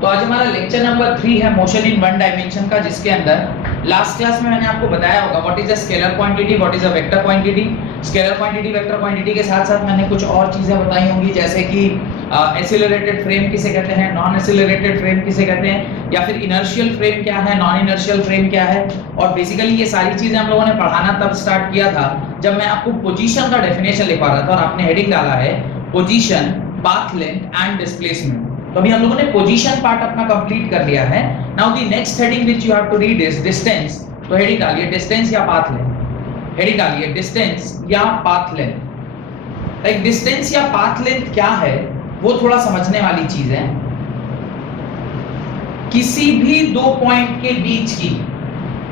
तो आज हमारा लेक्चर नंबर 3 है मोशन इन वन डायमेंशन का, जिसके अंदर लास्ट क्लास में मैंने आपको बताया होगा what is a scalar quantity, what is a vector quantity. Scalar quantity vector quantity के साथ साथ मैंने कुछ और चीजें बताई होंगी, जैसे कि एक्सीलरेटेड फ्रेम किसे कहते हैं, नॉन एक्सीलरेटेड फ्रेम किसे कहते हैं, या फिर इनर्शियल फ्रेम क्या है, नॉन इनर्शियल फ्रेम क्या है। और बेसिकली ये सारी चीजें हम लोगों ने पढ़ाना तब स्टार्ट किया था जब मैं आपको पोजीशन का डेफिनेशन लिखवा रहा था और आपने हेडिंग डाला है position, path length and displacement. तो अभी हम लोगों ने पोजीशन पार्ट अपना कंप्लीट कर लिया है। Now the next heading which you have to read is distance. तो हेडिंग डालिए डिस्टेंस या पाथ लेंथ। हेडिंग डालिए डिस्टेंस या पाथ लेंथ। लाइक डिस्टेंस या पाथ लेंथ क्या है वो थोड़ा समझने वाली चीज है। किसी भी दो पॉइंट के बीच की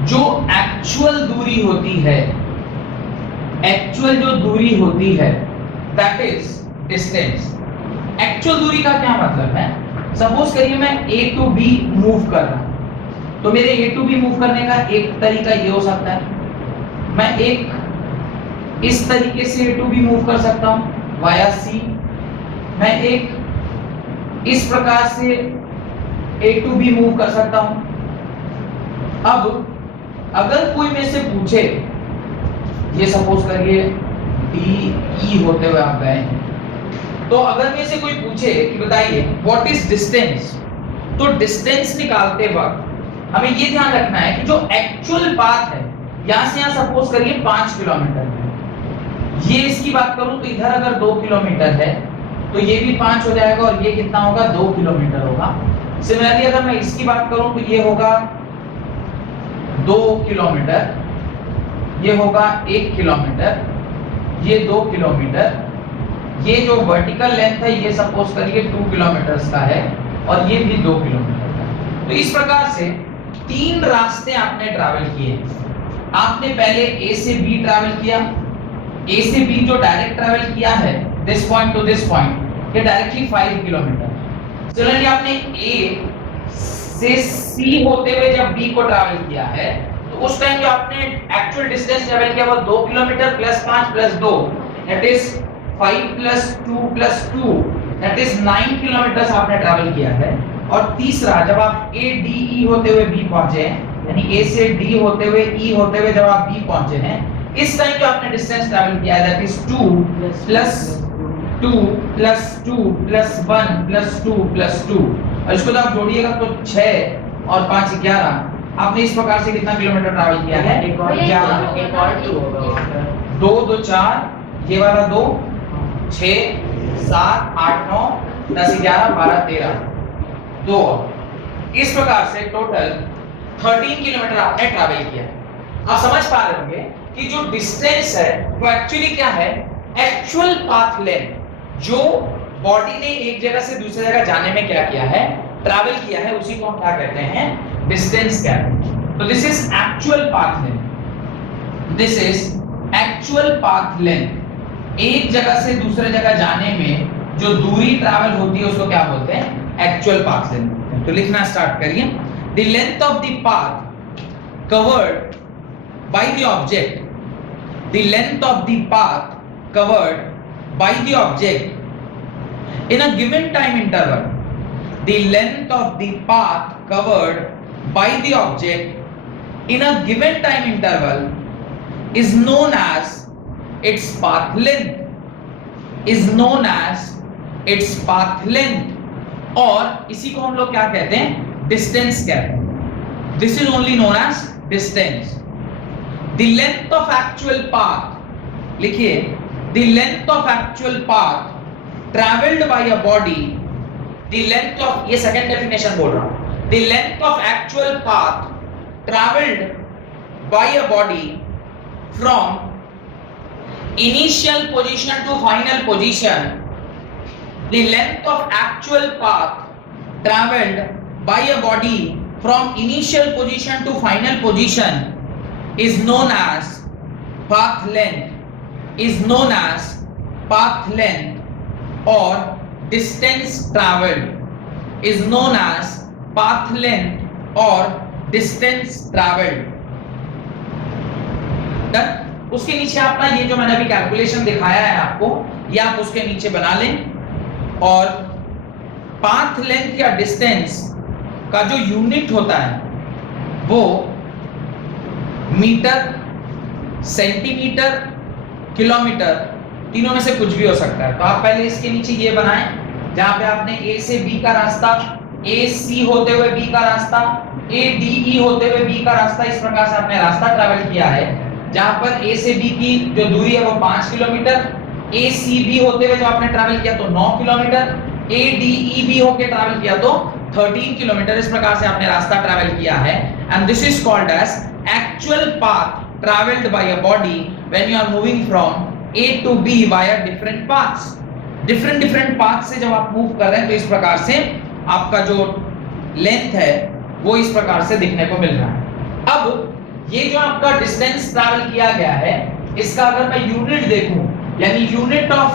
जो एक्चुअल दूरी होती है, एक्चुअल जो दूरी होती है दैट इज डिस्टेंस। एक्चुअल दूरी का क्या मतलब है? सपोज करिए मैं A टू B मूव कर रहा हूं, तो मेरे A टू B मूव करने का एक तरीका ये हो सकता है, मैं एक इस तरीके से A टू B मूव कर सकता हूं वाया C, मैं एक इस प्रकार से A टू B मूव कर सकता हूं। अब अगर कोई मेरे से पूछे, ये सपोज करिए DE होते हुए आप गए हैं, तो अगर मेरे से कोई पूछे कि बताइए व्हाट इज डिस्टेंस, तो डिस्टेंस निकालते वक्त हमें ये ध्यान रखना है कि जो एक्चुअल पाथ है, यहां से यहां सपोज करिए 5 किलोमीटर है, ये इसकी बात करूं तो इधर अगर 2 किलोमीटर है तो ये भी 5 हो जाएगा और ये कितना होगा, 2 किलोमीटर होगा। सिमिलरली अगर मैं इसकी बात करूं तो ये होगा 2 किलोमीटर, ये होगा 1 किलोमीटर, ये 2 किलोमीटर, ये जो वर्टिकल लेंथ है ये सपोज करिए 2 किलोमीटर का है और ये भी 2 किलोमीटर का है। तो इस प्रकार से 3 रास्ते आपने ट्रैवल किए। आपने पहले A से B ट्रैवल किया, A से B जो डायरेक्ट ट्रैवल किया है this point two this point, ये डायरेक्टली 5 किलोमीटर। सिमिलरली आपने A से C होते हुए जब B को ट्रैवल किया है तो उस टाइम जो आपने एक्चुअल डिस्टेंस ट्रैवल किया वो 2 kilometre plus 5 plus 2 that is 5 plus 2 plus 2 that is 9 kilometre आपने ट्रैवल किया है। और तीसरा जब आप A D E होते हुए B पहुंचे हैं, यानी A से D होते हुए E होते हुए जब आप B पहुंचे हैं, इस टाइम जो आपने डिस्टेंस ट्रैवल किया है that is 2 plus 2 plus 2 plus 1 plus 2 plus 2, और इसको जब आप जोड़िएगा तो 6 और 5 11। आपने इस प्रकार से कितना किलोमीटर ट्रैवल किया है? 11। एक और 2 होगा, 2 2 4, ये वाला 2 6 7 8 9 10 11 12 13 2। इस प्रकार से टोटल 13 किलोमीटर आपने ट्रैवल किया। आप समझ पा रहे होंगे कि जो डिस्टेंस है वो एक्चुअली क्या है? एक्चुअल पाथ लेंथ, जो बॉडी ने एक जगह से दूसरी जगह जाने में क्या किया है, ट्रैवल किया है, उसी को हम क्या कहते हैं? डिस्टेंस कहते हैं। तो this is actual path length, this is actual path length. एक जगह से दूसरे जगह जाने में जो दूरी ट्रैवल होती है उसको क्या बोलते हैं? Actual path length. तो लिखना स्टार्ट करिए। The length of the path covered by the object, the length of the path covered by the object in a given time interval, the length of the path covered by the object in a given time interval is known as its path length, is known as its path length, और इसी को हम लोग क्या कहते हैं? Distance कहते हैं। This is only known as distance. The length of actual path, लिखिए the length of actual path traveled by a body, the length of, ये second definition बोल रहा हूं, the length of actual path traveled by a body from initial position to final position, the length of actual path traveled by a body from initial position to final position is known as path length, is known as path length, or distance traveled is known as path length or distance traveled। उसके नीचे अपना ये जो मैंने अभी calculation दिखाया है आपको, ये आप उसके नीचे बना लें और पाथ लेंथ या डिस्टेंस का जो यूनिट होता है वो मीटर, सेंटीमीटर, किलोमीटर, तीनों में से कुछ भी हो सकता है। तो आप पहले इसके नीचे ये बनाएं जहां पे आपने ए से बी का रास्ता, ए सी होते हुए बी का रास्ता, ए डी ई होते हुए बी का रास्ता, इस प्रकार से आपने रास्ता ट्रैवल किया है जहां पर ए से बी की जो दूरी है वो 5 किलोमीटर, ए सी बी होते हुए जो आपने ट्रैवल किया तो 9 kilometre, A D E B होके ट्रैवल किया तो 13 किलोमीटर। इस प्रकार से आपने रास्ता ट्रैवल किया है and this is called as actual path travelled by a body when you are moving from A to B via different paths। different paths से जब आप मूव कर रहे हैं तो इस प्रकार से आपका जो लेंथ है वो इस प्रकार से दिखने को मिल रहा है। अब ये जो आपका डिस्टेंस ट्रैवल किया गया है इसका अगर मैं यूनिट देखूं, यानी यूनिट ऑफ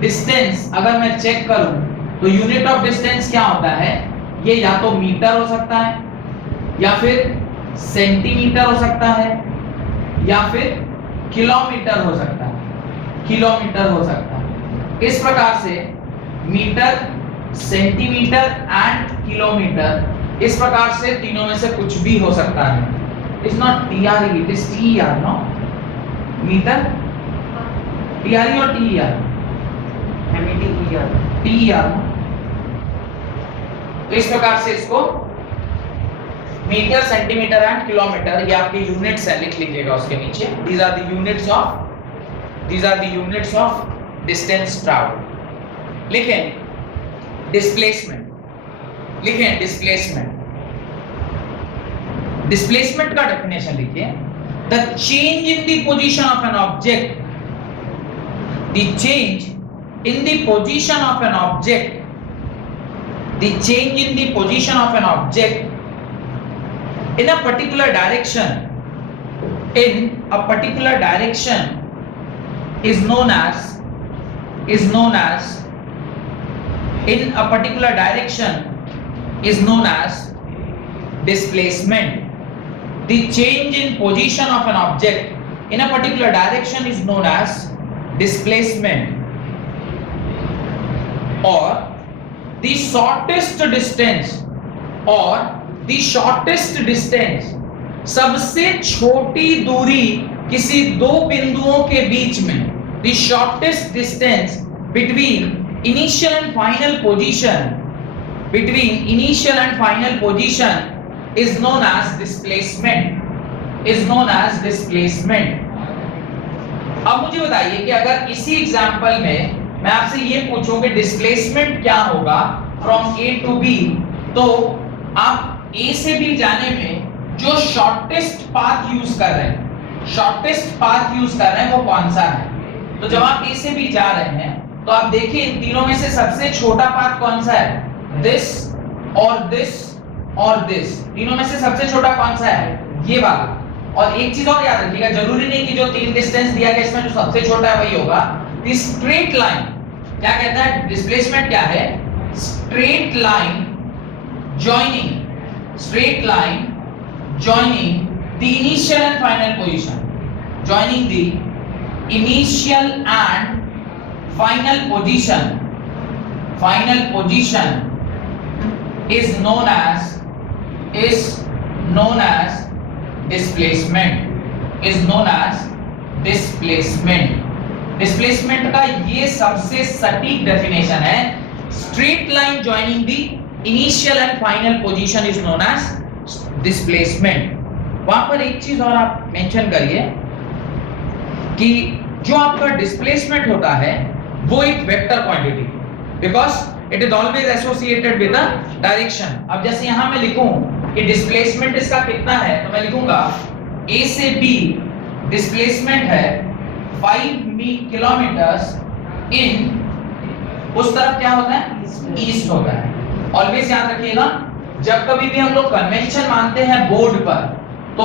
डिस्टेंस अगर मैं चेक करूं तो यूनिट ऑफ डिस्टेंस क्या होता है, ये या तो मीटर हो सकता है या फिर सेंटीमीटर हो सकता है या फिर किलोमीटर हो सकता है, किलोमीटर हो सकता है। इस प्रकार से मीटर, सेंटीमीटर एंड किलोमीटर, इस प्रकार से तीनों में से कुछ भी हो सकता है। It's not TRE, it is TR, no metre, TRE और टीआर, एमईटीआर, टीआर। तो इस प्रकार से इसको मीटर, सेंटीमीटर एंड किलोमीटर ये आपके यूनिट्स है, लिख लीजिएगा उसके नीचे। these are the units of distance traveled। लिखें डिस्प्लेसमेंट, लिखें डिस्प्लेसमेंट का डेफिनेशन लिखिए, the change in the position of an object, the change in the position of an object, the change in the position of an object in a particular direction, in a particular direction is known as in a particular direction is known as displacement। The change in position of an object in a particular direction is known as displacement। or the shortest distance, or the shortest distance, सबसे छोटी दूरी किसी दो बिंदुओं के बीच में, the shortest distance between initial and final position, between initial and final position is known as displacement, is known as displacement। अब मुझे बताइए कि अगर इसी एग्जांपल में मैं आपसे ये पूछूं कि डिस्प्लेसमेंट क्या होगा फ्रॉम ए टू बी, तो आप ए से बी जाने में जो शॉर्टेस्ट पाथ यूज कर रहे हैं, शॉर्टेस्ट पाथ यूज कर रहे हैं वो कौन सा है। तो जब आप ए से बी जा रहे हैं तो आप देखिए इन तीनों में से सबसे छोटा पाथ कौन सा है, दिस और दिस और दिस, तीनों में से सबसे छोटा कौन सा है, ये वाला। और एक चीज और याद रखिएगा, जरूरी नहीं कि जो तीन डिस्टेंस दिया गया इसमें जो सबसे छोटा है वही होगा। द स्ट्रेट लाइन क्या कहता है, डिस्प्लेसमेंट क्या है, straight line joining, straight line joining the initial and final position, joining the initial and final position, final position is known as displacement, is known as displacement। Displacement का ये सबसे सटीक definition है, straight line joining the initial and final position is known as displacement. वहां पर एक चीज और आप मेंशन करिए कि जो आपका डिस्प्लेसमेंट होता है वो एक vector quantity, because it is always associated with the direction. अब जैसे यहां मैं लिखूं कि डिस्प्लेसमेंट इसका कितना है, तो मैं लिखूंगा ए से बी डिस्प्लेसमेंट है 5 किलोमीटर्स इन, उस तरफ क्या होता है, ईस्ट होता है। ऑलवेज याद रखिएगा, जब कभी भी हम लोग कन्वेंशन मानते हैं बोर्ड पर, तो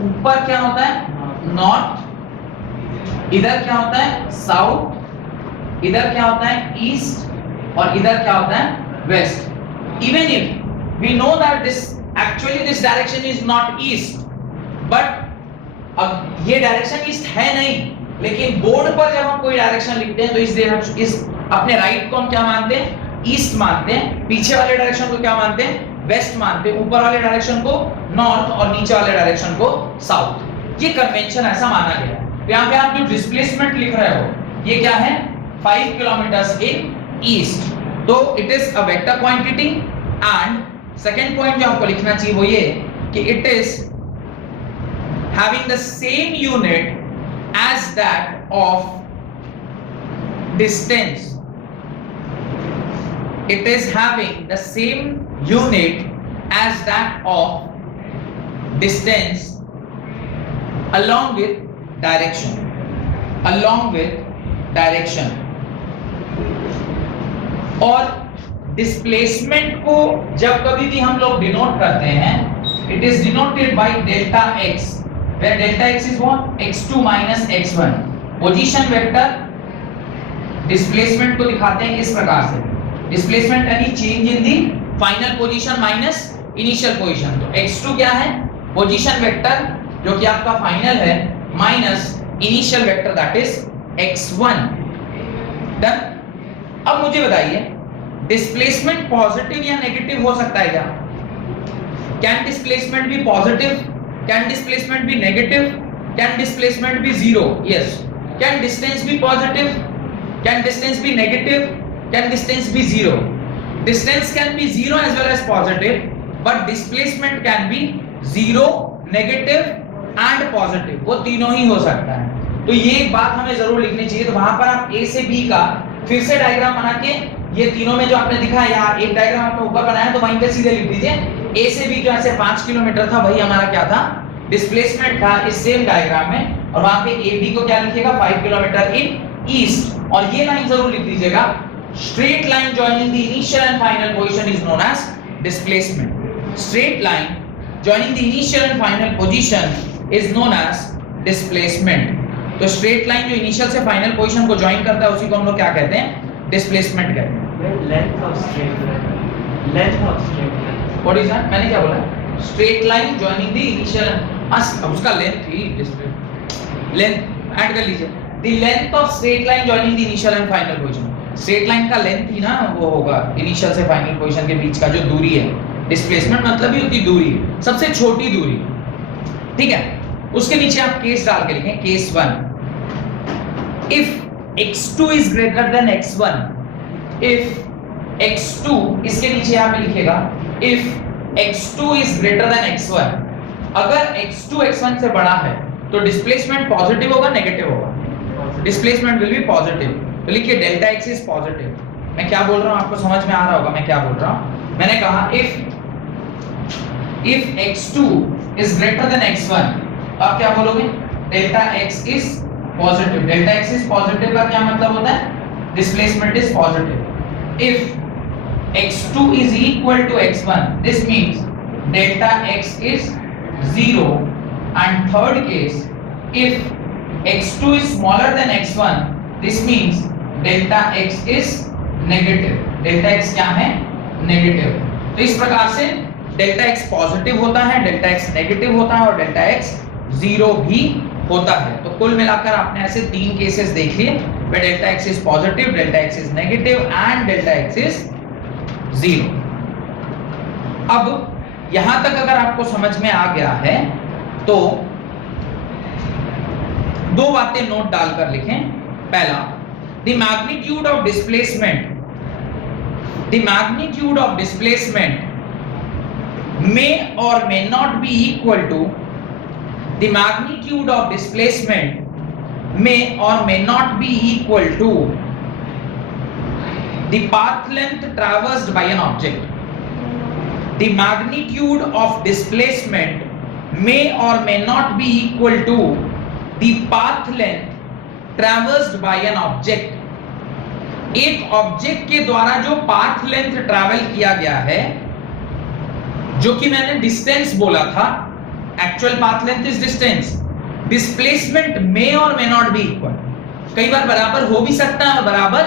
ऊपर क्या होता है, नॉर्थ, इधर क्या होता है साउथ, इधर क्या होता है ईस्ट, और इधर क्या होता है west. Even if we know that this direction is not east, but अब ये डायरेक्शन ईस्ट है नहीं, लेकिन बोर्ड पर जब हम कोई डायरेक्शन लिखते हैं तो इस अपने राइट को हम क्या मानते हैं, ईस्ट मानते हैं, पीछे वाले डायरेक्शन को क्या मानते हैं, वेस्ट मानते हैं, ऊपर वाले डायरेक्शन को नॉर्थ और नीचे वाले डायरेक्शन को साउथ। ये कन्वेंशन ऐसा माना गया है। तो यहाँ पे आप जो डिस्प्लेसमेंट लिख रहे हो ये क्या है, 5 किलोमीटर्स इन ईस्ट। तो it is a vector quantity. And second point जो आपको लिखना चाहिए वो ये कि it is having the same unit as that of distance. It is having the same unit as that of distance along with direction. Along with direction. और displacement को जब कभी भी हम लोग डिनोट करते हैं, it is denoted by delta x, where delta x is what, x2 minus x1. Position vector displacement को दिखाते हैं इस प्रकार से, डिस्प्लेसमेंट यानी change in the final position minus initial position. तो x2 क्या है, पोजीशन वेक्टर जो कि आपका फाइनल है, minus initial vector that is x1। Done. अब मुझे बताइए डिस्प्लेसमेंट पॉजिटिव या नेगेटिव हो सकता है क्या? Can displacement be positive? Can displacement be negative? Can displacement be zero? Yes. Can distance be positive? Can distance be negative? Can distance be zero? Distance can be zero as well as positive, but displacement can be zero, negative and positive. वो तीनों ही हो सकता है। तो ये एक बात हमें जरूर लिखनी चाहिए। तो वहां पर आप A से B का फिर से डायग्राम बना के, ये तीनों में जो आपने दिखा है यहाँ एक डायग्राम आपने ऊपर बनाया, तो वहीं पे सीधे लिख दीजिए A से B जो ऐसे 5 किलोमीटर था वही हमारा क्या था, डिस्प्लेसमेंट था इस सेम डायग्राम में। और वहां पे AB को क्या लिखिएगा, 5 किलोमीटर इन ईस्ट। और ये लाइन जरूर लिख दीजिएगा, straight line joining the initial and final position is known as displacement. Straight line joining the initial and final position is known as displacement. तो स्ट्रेट लाइन जो इनिशियल से फाइनल पोजीशन को join करता है उसी को हम लोग क्या कहते हैं, डिस्प्लेसमेंट कहते हैं। Length of straight line, length of straight line, what is that? मैंने क्या बोला, straight line joining the initial, उसका लेंथ थी, लेंथ ऐड कर लीजिए, the length of straight line joining the initial and final position. Straight line का length ही ना वो होगा इनिशियल से फाइनल पोजीशन के बीच का जो दूरी है। डिस्प्लेसमेंट मतलब ही होती दूरी, सबसे छोटी दूरी, ठीक है। उसके नीचे आप केस डाल के लिखें, case 1, if x2 is greater than x1, if x2, इसके नीचे आप लिखिएगा if x2 is greater than x1, अगर x2 x1 से बड़ा है तो डिस्प्लेसमेंट पॉजिटिव होगा नेगेटिव होगा, डिस्प्लेसमेंट विल बी पॉजिटिव। तो लिखिए डेल्टा x इज पॉजिटिव। मैं क्या बोल रहा हूं आपको समझ में आ रहा होगा मैं क्या बोल रहा हूं। मैंने कहा if x2 is greater than x1, आप क्या बोलोगे, delta x is positive. Delta x is positive का क्या मतलब होता है, displacement is positive. If x2 is equal to x1, this means delta x is 0. And third case, if x2 is smaller than x1, this means delta x is negative. delta x क्या है, negative. तो इस प्रकार से delta x positive होता है, delta x negative होता है और डेल्टा x 0 भी होता है। तो कुल मिलाकर आपने ऐसे 3 केसेस देख लिए, where delta x is positive, delta x is negative and delta x is 0। अब यहां तक अगर आपको समझ में आ गया है तो 2 बातें नोट डालकर लिखें। पहला, the magnitude of displacement may or may not be equal to the magnitude of displacement may or may not be equal to the path length traversed by an object. The magnitude of displacement may or may not be equal to the path length traversed by an object. एक object के द्वारा जो path length travel किया गया है, जो कि मैंने डिस्टेंस बोला था, actual path length is distance, displacement may और मे नॉट बी इक्वल। कई बार बराबर हो भी सकता है और बराबर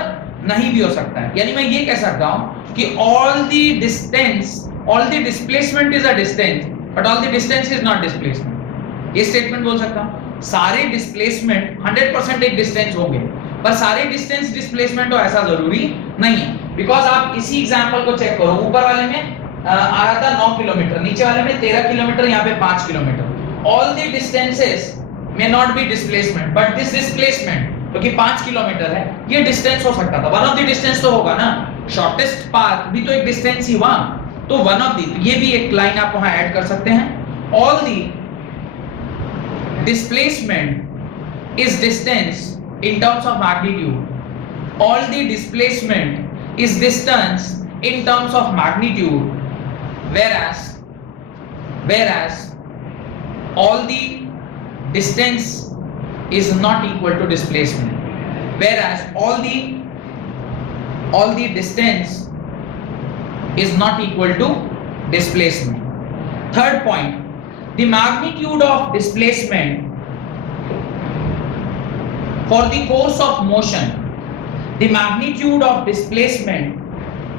नहीं भी हो सकता है। यानी मैं ये कह सकता हूं कि all the displacement is a distance but all the distance is not displacement. ये स्टेटमेंट बोल सकता हूं। सारे डिस्प्लेसमेंट 100% एक डिस्टेंस होंगे, पर सारे डिस्टेंस डिस्प्लेसमेंट हो ऐसा जरूरी नहीं है। बिकॉज आप इसी एग्जांपल को चेक करो, ऊपर वाले में आ रहा था 9 किलोमीटर, नीचे वाले में 13 किलोमीटर, यहाँ पे 5 kilometre. All the distances may not be displacement but this displacement, क्योंकि 5 किलोमीटर है, ये डिस्टेंस हो सकता था, वन ऑफ द डिस्टेंस तो होगा ना, शॉर्टेस्ट पाथ भी तो एक डिस्टेंस ही हुआ, तो वन ऑफ द, ये भी एक लाइन आप वहां ऐड कर सकते हैं। All the displacement is distance in terms of magnitude, all the displacement is distance in terms of magnitude, whereas all the distance is not equal to displacement, whereas all the distance is not equal to displacement. Third point, the magnitude of displacement for the course of motion, the magnitude of displacement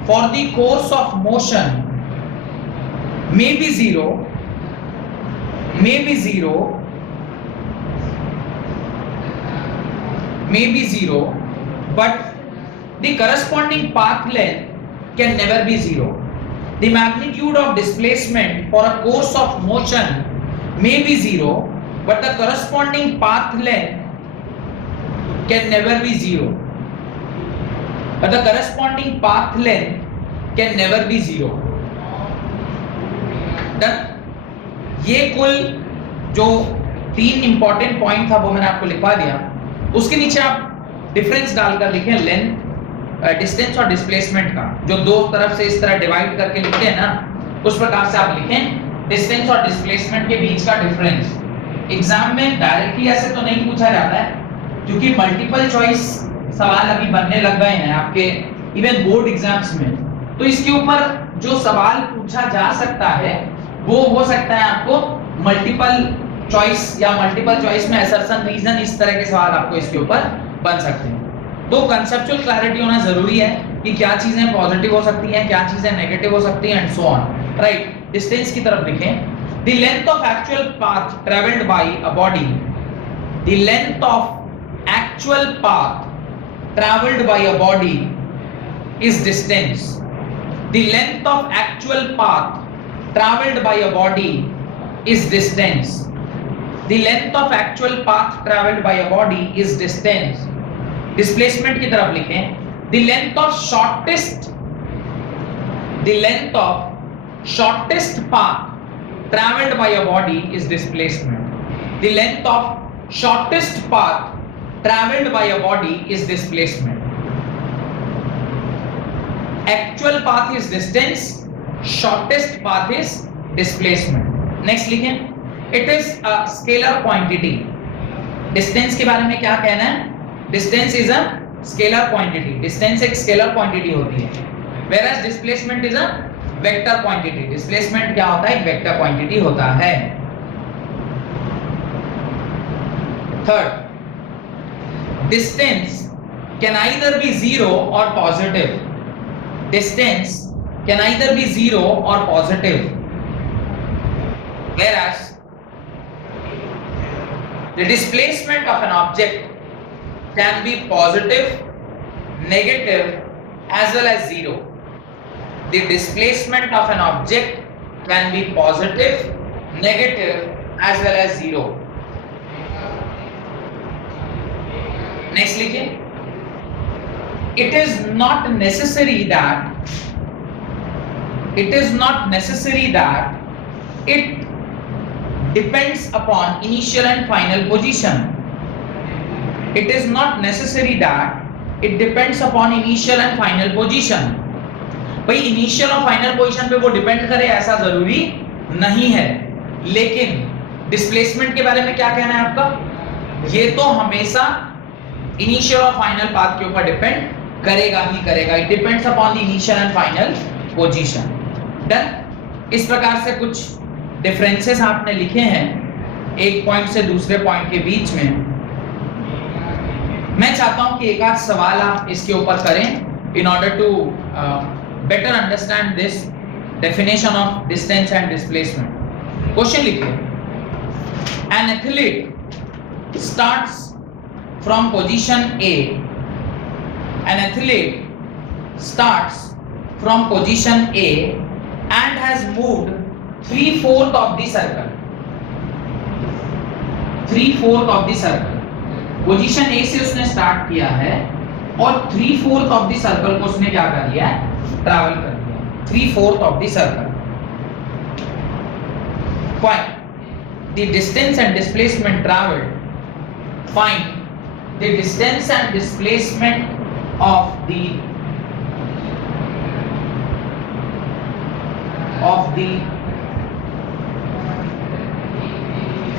for the course of motion may be zero, but the corresponding path length can never be zero. The magnitude of displacement for a course of motion may be zero, but the corresponding path length can never be zero, but the corresponding path length can never be zero. Done? ये कुल जो 3 important point था वो मैंने आपको लिखवा दिया, उसके नीचे आप डिफरेंस डालकर लिखें लेंथ, डिस्टेंस और डिस्प्लेसमेंट का, जो दो तरफ से इस तरह डिवाइड करके लिखते हैं ना, उस प्रकार से आप लिखें डिस्टेंस और डिस्प्लेसमेंट के बीच का डिफरेंस। एग्जाम में डायरेक्टली ऐसे तो नहीं पूछा जाता है, क्योंकि मल्टीपल चॉइस सवाल अभी बनने लग गए हैं आपके इवन बोर्ड एग्जाम्स में, तो इसके ऊपर जो सवाल पूछा जा सकता है वो हो सकता है आपको मल्टीपल चॉइस या मल्टीपल चॉइस में असर्शन रीजन, इस तरह के सवाल आपको इसके ऊपर बन सकते हैं। तो कंसेप्चुअल क्लैरिटी होना जरूरी है कि क्या चीजें पॉजिटिव हो सकती हैं, क्या चीजें नेगेटिव हो सकती हैं and so on, right. Distance की तरफ लिखें, the length of actual path travelled by a body, the length of actual path traveled by a body is distance. The length of actual path traveled by a body is distance. The length of actual path traveled by a body is distance. Displacement की तरफ लिखें, the length of shortest path traveled by a body is displacement. The length of shortest path traveled by a body is displacement. Actual path is distance, shortest path is displacement. Next लिखें, it is a scalar quantity. Distance के बारे में क्या कहना है? Distance is a scalar quantity. Distance एक scalar quantity होती है, whereas displacement is a vector quantity. Displacement क्या होता है? एक vector quantity होता है. Third, distance can either be zero or positive. Distance can either be zero or positive, whereas the displacement of an object can be positive, negative as well as zero. The displacement of an object can be positive, negative as well as zero. Next लिखिए, it is not necessary that it depends upon initial and final position. It is not necessary that it depends upon initial and final position. भाई initial और final position पे वो depend करे ऐसा जरूरी नहीं है, लेकिन डिस्प्लेसमेंट के बारे में क्या कहना है आपका? ये तो हमेशा इनिशियल और फाइनल पाथ के ऊपर डिपेंड करेगा ही करेगा. It depends upon the initial and final position. Done. इस प्रकार से कुछ डिफरेंसेस आपने लिखे हैं एक पॉइंट से दूसरे पॉइंट के बीच में. मैं चाहता हूं कि एक आध सवाल आप इसके ऊपर करें in order to better understand this definition of distance and displacement. Question लिखिए. An athlete starts from position A. An athlete starts from position A and has moved 3/4 of the circle. 3/4 of the circle. Position A से उसने start किया है और 3/4 of the circle को उसने क्या कर लिया है, ट्रैवल कर लिया है. 3/4 of the circle. Find the distance and displacement traveled. Find the distance and displacement of the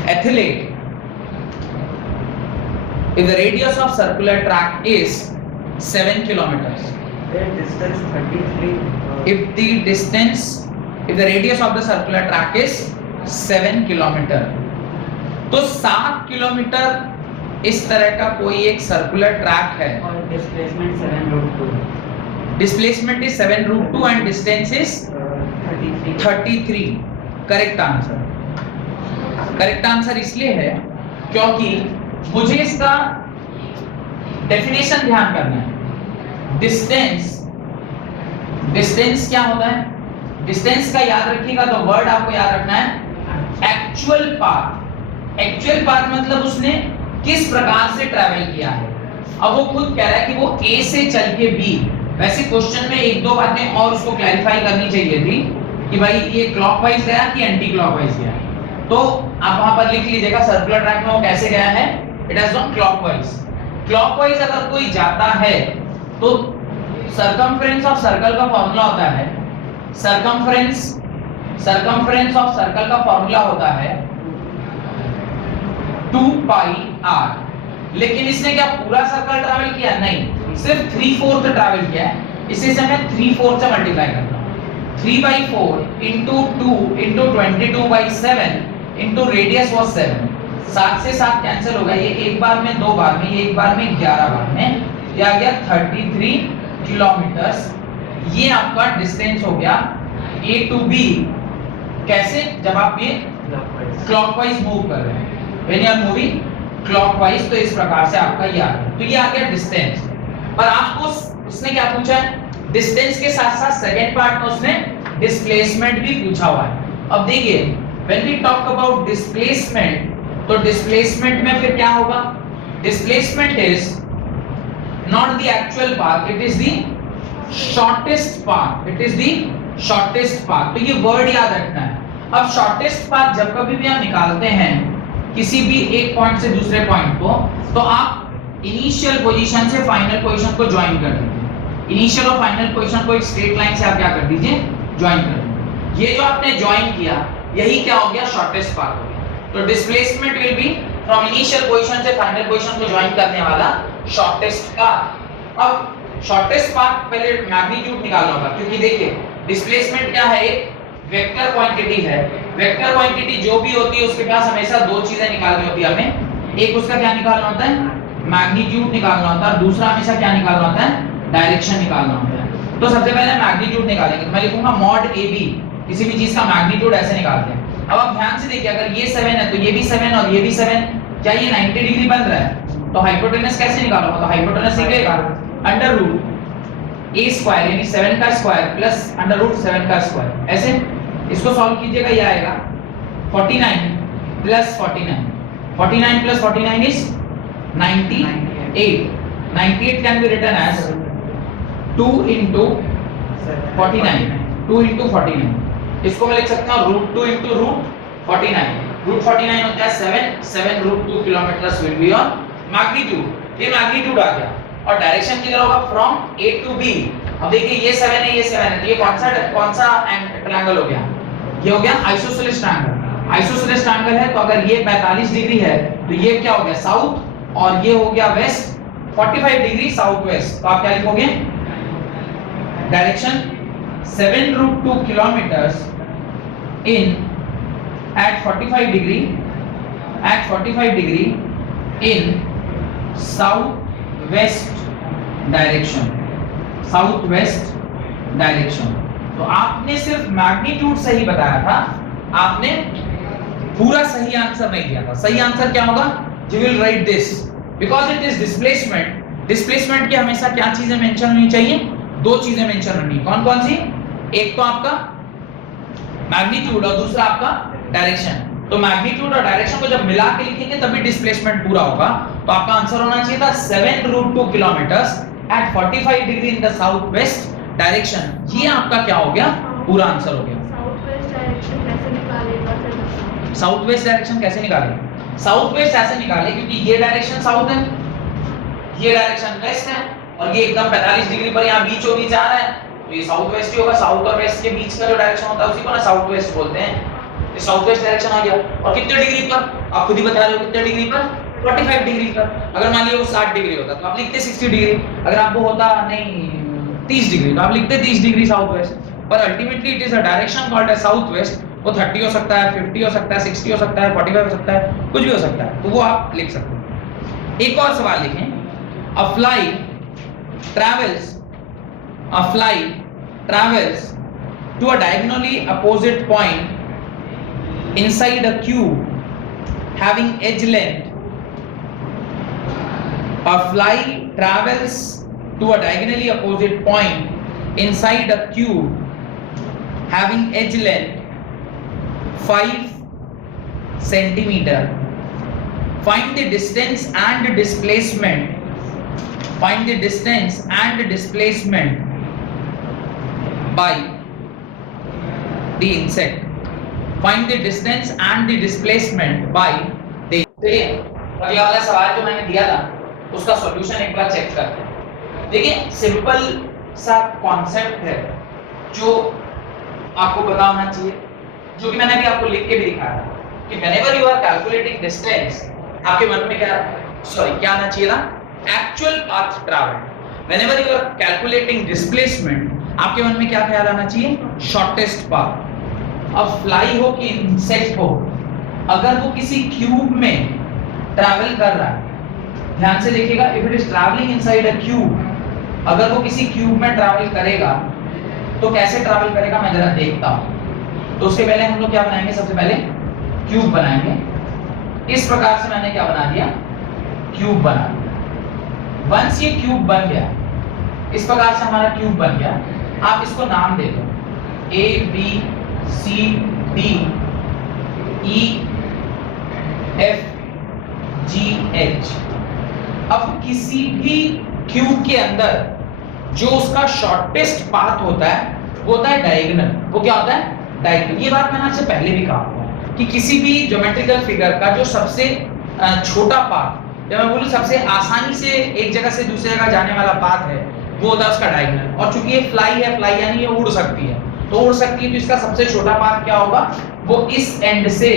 athlete if the radius of circular track is 7 kilometers. The distance 33. If the radius of the circular track is 7 kilometer, तो 7 kilometre इस तरह का कोई एक circular track है. और displacement 7/2. Displacement is 7/2 and distance is 33. 33. Correct answer. Correct answer इसलिए है क्योंकि मुझे इसका डेफिनेशन ध्यान करना है. डिस्टेंस क्या होता है? डिस्टेंस का याद रखिएगा तो वर्ड आपको याद रखना है एक्चुअल पाथ. एक्चुअल पाथ मतलब उसने किस प्रकार से ट्रैवल किया है. अब वो खुद कह रहा है कि वो A से चल के B. वैसे क्वेश्चन में एक दो बातें और उसको क्लैरिफाई करनी चाहिए थी कि भाई ये क्लॉकवाइज गया कि एंटी क्लॉकवाइज गया. तो आप वहां पर लिख लीजिएगा सर्कुलर ट्रैक में वो कैसे गया है. It has gone clockwise. Clockwise अगर कोई जाता है तो सर्कमफ्रेंस ऑफ सर्कल का फॉर्मूला होता है सर्कमफ्रेंस ऑफ सर्कल का फॉर्मूला होता है 2 पाई r. लेकिन इसने क्या पूरा सर्कल ट्रैवल किया? नहीं, सिर्फ 3/4 ट्रैवल किया है. इसे से मैं 3/4 से मल्टीप्लाई करता हूं. 3/4 into 2 into 22/7 into radius was 7. 7 से 7 कैंसिल हो गया. ये एक बार में, दो बार में, ये एक बार में, 11 बार में. ये आ गया 33 किलोमीटर्स. ये आपका डिस्टेंस हो गया A to B. कैसे? जब आप ये क्लॉकवाइज मूव कर रहे हैं. When you are moving clockwise तो इस प्रकार से आपका ये आ गया. तो ये आ गया डिस्टेंस. पर आपको उसने क्या पूछा है? डिस्टेंस के साथ साथ सेकंड पार्ट में उसने डिस्प्लेसमेंट भी पूछा हुआ है. अब देखिए when we talk about displacement तो डिस्प्लेसमेंट में फिर क्या होगा? Displacement is not the actual path, it is the shortest path. It is the shortest path. तो ये वर्ड याद रखना है. अब शॉर्टेस्ट पाथ जब कभी भी हम निकालते हैं किसी भी एक पॉइंट से दूसरे पॉइंट को, तो आप इनिशियल पोजीशन से फाइनल पोजीशन को ज्वाइन कर दीजिए. इनिशियल और फाइनल पोजीशन को एक स्ट्रेट लाइन से आप क्या कर दीजिए? ज्वाइन कर दीजिए. ये जो आपने ज्वाइन किया यही क्या हो गया? शॉर्टेस्ट पाथ हो गया. तो displacement will be from initial position से फाइनल पोजीशन को ज्वाइन करने वाला शॉर्टेस्ट पाथ. अब शॉर्टेस्ट पाथ पहले मैग्नीट्यूड निकालना होगा, क्योंकि देखिए डिस्प्लेसमेंट क्या है? एक वेक्टर क्वांटिटी है. वेक्टर क्वांटिटी जो भी होती है उसके पास हमेशा दो चीजें निकालनी होती है हमें. एक उसका क्या निकालना होता है? मैग्नीट्यूड निकालना होता है. दूसरा हमेशा क्या निकालना होता है? डायरेक्शन निकालना होता है. तो सबसे पहले मैग्नीट्यूड निकालेंगे. तो मैं लिखूंगा मॉड AB. किसी भी चीज का मैग्नीट्यूड ऐसे निकालते हैं. अब आप ध्यान से देखिए, अगर ये 7 है तो ये भी 7 और ये भी 7. क्या ये 90 डिग्री बन रहा है? तो हाइपोटेनस कैसे निकालूंगा? तो हाइपोटेनस निकलेगा अंडर रूट a स्क्वायर यानी 7 का स्क्वायर प्लस अंडर रूट 7 का स्क्वायर. ऐसे इसको सॉल्व कीजिएगा. ये आएगा 49 plus 49. 49 plus 49 is 98. 98 can be written as 2 into 49. 2 into 49. इसको मैं लिख सकता हूँ √2 into √49. √49 होता है 7 √2 kilometre will be your magnitude. ये मैग्नीट्यूड आ गया. और डायरेक्शन किधर होगा? From A to B. अब देखिए ये 7 है, ये 7 है, तो ये कौन सा ट्रायंगल हो गया? ये हो गया आइसोसेलेस ट्रायंगल. आइसोसेलेस ट्रायंगल है तो अगर ये 45 डिग्री है तो ये क्या हो गया? साउथ. और ये हो गया वेस्ट. 45 degree south waste. तो आप क्या लिखोगे? Direction 7 √2 kilometres in at 45 degree in southwest direction. तो आपने सिर्फ मैग्नीट्यूड सही बताया था, आपने पूरा सही आंसर नहीं दिया था. सही आंसर क्या होगा? You will write this because it is displacement. Displacement की हमेशा क्या चीजें मेंशन होनी चाहिए? दो चीजें मेंशन करनी, कौन कौन सी? एक तो आपका मैग्नीट्यूड और दूसरा आपका डायरेक्शन। तो मैग्नीट्यूड और डायरेक्शन को जब मिला के लिखेंगे तभी डिस्प्लेसमेंट पूरा होगा। तो आपका आंसर होना चाहिए था 7√2 kilometres at 45 degree in the south west direction. ये आपका क्या हो गया? पूरा आंसर हो गया। साउथ वेस्ट डायरेक्शन कैसे निकालेगा फिर? साउथ वेस्ट डायरेक्शन कैसे निकालें? साउथ वेस्ट ऐसे निकाले क्योंकि ये डायरेक्शन साउथ है, ये डायरेक्शन वेस्ट है और ये एकदम 45 डिग्री पर यहाँ बीचों बीच आ रहा है, तो ये साउथ वेस्ट ही होगा। साउथ और वेस्ट के बीच का जो डायरेक्शन होता है उसी को ना साउथ वेस्ट बोलते हैं। ये साउथ वेस्ट डायरेक्शन आ गया। और कितने डिग्री पर? आप खुद ही बता रहे हो कितने डिग्री पर? 45 डिग्री पर। अगर मान लिया वो 60 डिग्री होता तो आप लिखते 60 डिग्री। अगर आपको होता नहीं 30 डिग्री तो आप लिखते 30 डिग्री साउथ वेस्ट। पर ultimately it is a direction called as south west. वो 30 हो सकता है, 50 हो सकता है, 60 हो सकता है, 45 हो सकता है, कुछ भी हो सकता है, तो वो आप लिख सकते हैं। एक और सवाल लिखें, a fly travels to a diagonally opposite point inside a cube having edge length. A fly travels to a diagonally opposite point inside a cube having edge length 5 centimeter. Find the distance and displacement. Find the distance and displacement by the insect. Find the distance and the displacement by the. देखिए अभी वाला सवाल जो मैंने दिया था उसका solution एक बार चेक करते हैं। देखिए सिंपल सा कॉन्सेप्ट है जो आपको पता होना चाहिए, जो कि मैंने अभी आपको लिख के भी दिखाया था कि whenever you are calculating distance आपके मन में क्या आना चाहिए था? Actual path travelled. whenever you are calculating displacement आपके मन में क्या ख्याल आना चाहिए? Shortest path. अब फ्लाई हो कि इंसेक्ट हो, अगर वो किसी क्यूब में ट्रैवल कर रहा है, ध्यान से देखिएगा, if it is travelling inside a cube, अगर वो किसी क्यूब में ट्रैवल करेगा तो कैसे ट्रैवल करेगा मैं जरा देखता हूं। तो उसके पहले हम लोग क्या बनाएंगे? सबसे पहले क्यूब बनाएंगे। इस प्रकार से मैंने क्या बना दिया? क्यूब बना दिया। वंस ये क्यूब बन गया, इस प्रकार से हमारा क्यूब बन गया, आप इसको नाम दे दो A B C D E F G H। अब किसी भी क्यूब के अंदर जो उसका शॉर्टेस्ट पाथ होता है वो होता है डायगोनल। वो क्या होता है? डायगोनल। ये बात मैंने आपसे पहले भी कहा कि किसी भी ज्योमेट्रिकल फिगर का जो सबसे छोटा पाथ, जब मैं बोलूं सबसे आसानी से एक जगह से दूसरी जगह जाने वाला पाथ है, वो होता है उसका डायगोनल। और चूंकि ये फ्लाई है, फ्लाई यानी ये उड़ सकती है, तो उड़ सकती है तो इसका सबसे छोटा पाथ क्या होगा? वो इस एंड से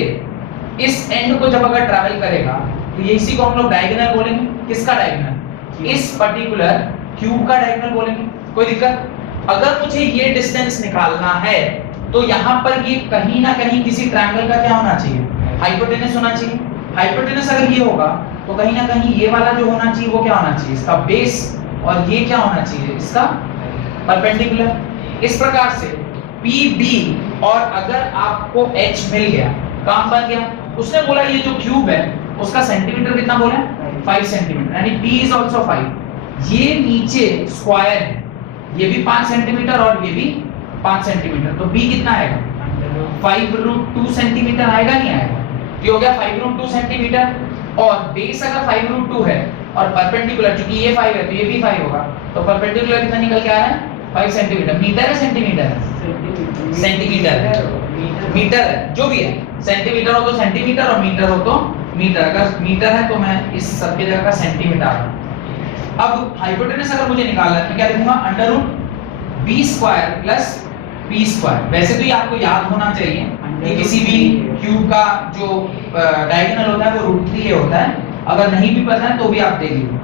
इस एंड को जब अगर ट्रैवल करेगा तो ये इसी को हम लोग डायगोनल बोलेंगे। किसका डायगोनल? इस पर्टिकुलर क्यूब का डायगोनल बोलेंगे। कोई दिक्कत? अगर मुझे ये डिस्टेंस निकालना है तो यहाँ पर ये कहीं ना कहीं किसी ट्रायंगल का क्या होना चाहिए? हाइपोटेनस होना चाहिए। हाइपोटेनस अगर ये होगा तो कहीं ना कहीं ये वाला जो होना चाहिए वो क्या होना चाहिए? इसका बेस। और ये क्या होना चाहिए? इसका परपेंडिकुलर। इस प्रकार से PB, और अगर आपको H मिल गया, काम बन गया। उसने बोला ये जो क्यूब है उसका सेंटीमीटर कितना बोला? 5 सेंटीमीटर, यानी P is also 5। ये नीचे स्क्वायर है, ये भी 5 सेंटीमीटर और ये भी 5 सेंटीमीटर, तो B कितना आएगा? 5√2 सेंटीमीटर आएगा, नहीं आएगा? ये हो गया 5√2 सेंटीमीटर। और बेस अगर 5√2 है और परपेंडिकुलर, क्योंकि ये 5 है तो ये भी 5 होगा, तो परपेंडिकुलर कितना निकल के आ रहा है? 5 सेंटीमीटर। मीटर है सेंटीमीटर? सेंटीमीटर है, मीटर है, जो भी है। सेंटीमीटर हो तो सेंटीमीटर और मीटर हो तो मीटर। अगर मीटर है तो मैं इस सब की जगह का सेंटीमीटर। अब हाइपोटेनस अगर मुझे निकालना है तो क्या लिखूंगा? √b² plus p²। वैसे तो ये आपको याद होना चाहिए कि किसी भी क्यूब का जो डायगोनल होता है वो √3 होता है। अगर नहीं भी पता है तो भी आप देख लीजिए।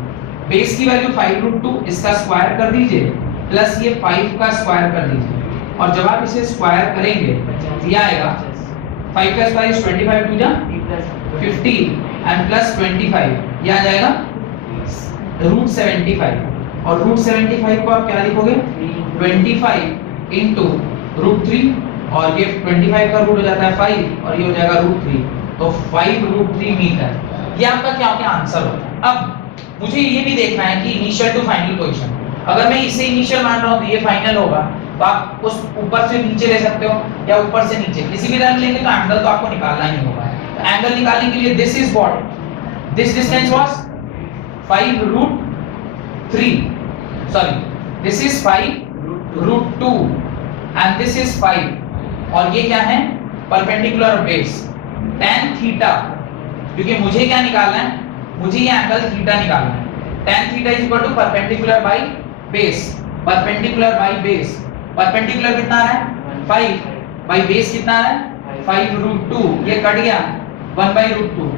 बेस की वैल्यू 5√2, इसका स्क्वायर कर दीजिए, प्लस ये 5 का स्क्वायर कर दीजिए। और जब आप इसे स्क्वायर करेंगे तो ये आएगा 5 का स्क्वायर इज 25 टू जा 50 एंड प्लस 25, ये आ जाएगा √75। और √75 को आप क्या लिखोगे? 25 इंटू √3, और ये 25 का रूट हो जाता है 5 और ये हो जाएगा √3, तो 5√3 मीटर। ये आपका क्या क्या आंसर होता है। अब मुझे ये भी देखना है कि इनिशियल टू फाइनल पोजीशन, अगर मैं इसे इनिशियल मान रहा हूँ तो ये फाइनल होगा, तो आप उस ऊपर से नीचे ले सकते हो या ऊपर से नीचे, किसी भी तरह लेंगे तो एंगल तो आपको निकालना ही होगा। तो एंगल निकालने के लिए this is what, this distance was 5√3, sorry this is 5√2 and this is 5, और ये क्या है परपेंडिकुलर बेस tan थीटा, क्योंकि मुझे क्या निकालना है, मुझे ये एंगल थीटा निकालना है। tan theta is equal to perpendicular by base, perpendicular by base, perpendicular कितना आ रहा है 5 बाय बेस कितना आ रहा है 5√2, ये कट गया 1/√2,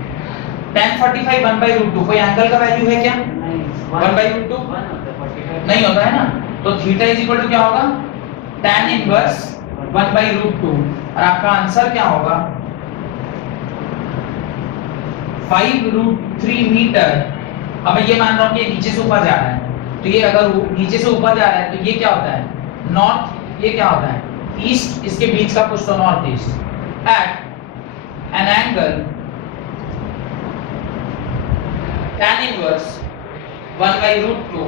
tan 45 1/√2, कोई एंगल का वैल्यू है क्या 1/√2 नहीं होता है ना, तो थीटा इज इक्वल टू क्या होगा tan इनवर्स 1/√2, और आपका आंसर क्या होगा 5√3 मीटर। अब मैं ये मान रहा हूँ कि ये नीचे से ऊपर जा रहा है, तो ये अगर नीचे से ऊपर जा रहा है तो ये क्या होता है नॉर्थ, ये क्या होता है ईस्ट, इसके बीच का कुछ तो north east, at an angle tan inverse 1/√2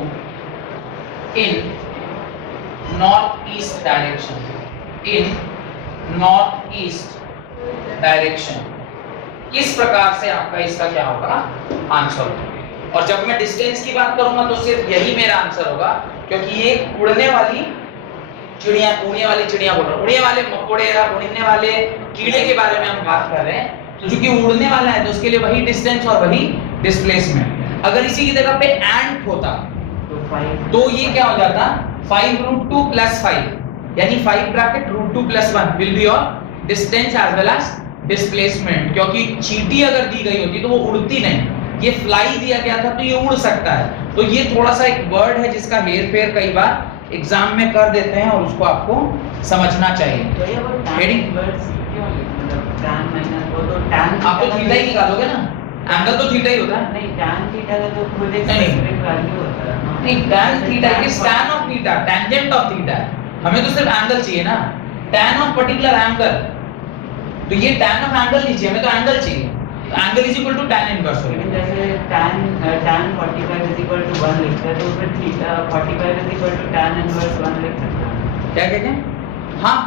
in northeast direction, in northeast direction। किस प्रकार से आपका इसका क्या होगा आंसर होगा। और जब मैं डिस्टेंस की बात करूंगा तो सिर्फ यही मेरा आंसर होगा, क्योंकि ये उड़ने वाली चिड़िया बोल रहा हूं, उड़ने वाले मकोड़े या उड़ने वाले कीड़े के बारे में हम बात कर रहे हैं, तो जो कि उड़ने वाला है तो उसके लिए वही डिस्टेंस और वही डिस्प्लेसमेंट। अगर इसी की जगह पे एंट होता तो ये क्या हो जाता 5√2 + 5, यानी 5 bracket √2 + 1 will be your distance as well as displacement. क्योंकि चींटी अगर दी गई होती तो वो उड़ती नहीं, ये फ्लाई दिया गया था तो ये उड़ सकता है। तो ये थोड़ा सा एक वर्ड है जिसका हेर फेर कई बार एग्जाम में कर देते हैं और उसको आपको समझना चाहिए। हेडिंग आप तो थीटा ही निकालोगे ना, एंगल तो थीटा ही होता है। नहीं tan थीटा का तो खुद एक नहीं, स्पेसिफिक वैल्यू होता है ना। नहीं tan theta is tan of theta, tangent of theta है, हमें तो सिर्फ एंगल चाहिए ना, tan ऑफ पर्टिकुलर एंगल, तो ये tan ऑफ एंगल नहीं चाहिए, हमें तो एंगल चाहिए, तो angle is equal to tan inverse होगा। लेकिन जैसे tan 45 इज इक्वल टू 1 लिखते हैं तो फिर theta 45 is equal to tan inverse 1 लिख सकते हैं। क्या कहते हैं हाँ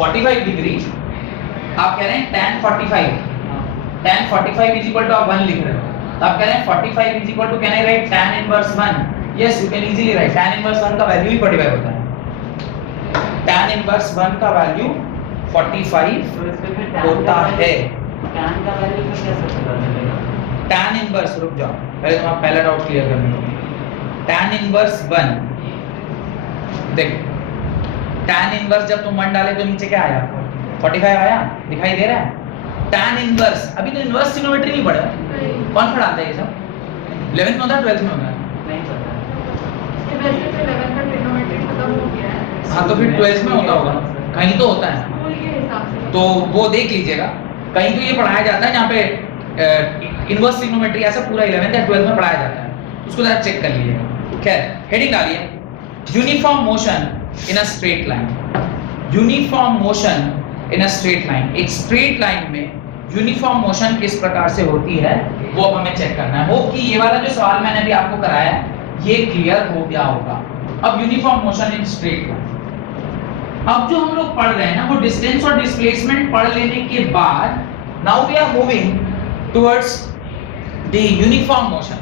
45 डिग्री आप कह रहे हैं tan 45 इज इक्वल टू आप 1 लिख रहे हो, तो आप कह रहे हैं 45 is equal to can I write tan inverse 1, yes you can easily write, tan inverse 1 का वैल्यू ही 45 होता है, tan इनवर्स 1 का वैल्यू 45 तो इसमें फिर tan होता है। tan का वैल्यू फिर कैसे पता चलेगा? tan इनवर्स, रुक जाओ पहले तुम पहला डाउट क्लियर कर लो। tan इनवर्स 1 देख, tan इनवर्स जब तुम 1 डाले तो नीचे क्या आया 45 आया, दिखाई दे रहा है। tan इनवर्स अभी तो इनवर्स ट्रिग्नोमेट्री नहीं पढ़ा, कौन पढ़ाता है ये सब 11th में होता है 12th में होता है? नहीं पता। वैसे तो 11th का ट्रिग्नोमेट्री खत्म हो गया है। हाँ तो फिर 12th में होता होगा, कहीं तो होता है, स्कूल के हिसाब से तो वो देख लीजिएगा, कहीं तो ये पढ़ाया जाता है जहाँ पे इनवर्स ट्रिग्नोमेट्री ऐसा पूरा 11th या 12th में पढ़ाया जाता है, उसको जरा चेक कर लीजिएगा। खैर हेडिंग डालिए uniform motion in a straight line, uniform motion in a straight line, एक स्ट्रेट लाइन में यूनिफॉर्म मोशन किस प्रकार से होती है वो अब हमें चेक करना है। होप कि ये वाला जो सवाल मैंने अभी आपको कराया है ये क्लियर हो गया होगा। अब uniform motion in straight line, अब जो हम लोग पढ़ रहे हैं ना वो डिस्टेंस और डिस्प्लेसमेंट पढ़ लेने के बाद now we are moving towards the uniform motion.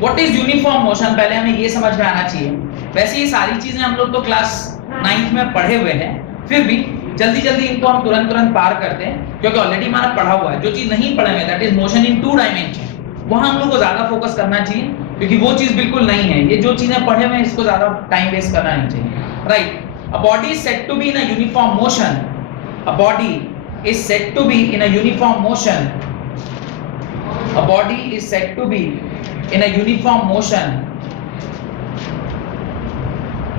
What is uniform motion पहले हमें ये समझ में आना चाहिए। वैसे ये सारी चीजें हम लोग तो क्लास 9th में पढ़े हुए हैं, फिर भी जल्दी जल्दी इनको हम तुरंत पार करते हैं क्योंकि ऑलरेडी हमारा पढ़ा हुआ है। जो चीज नहीं पढ़े हुए that is motion in 2 dimension, वहां हम लोग को ज्यादा फोकस करना चाहिए क्योंकि वो चीज बिल्कुल नहीं है। ये जो चीजें पढ़े हुए हैं इसको ज्यादा टाइम वेस्ट करना नहीं चाहिए, right. A body is said to be in a uniform motion, a body is said to be in a uniform motion, a body is said to be in a uniform motion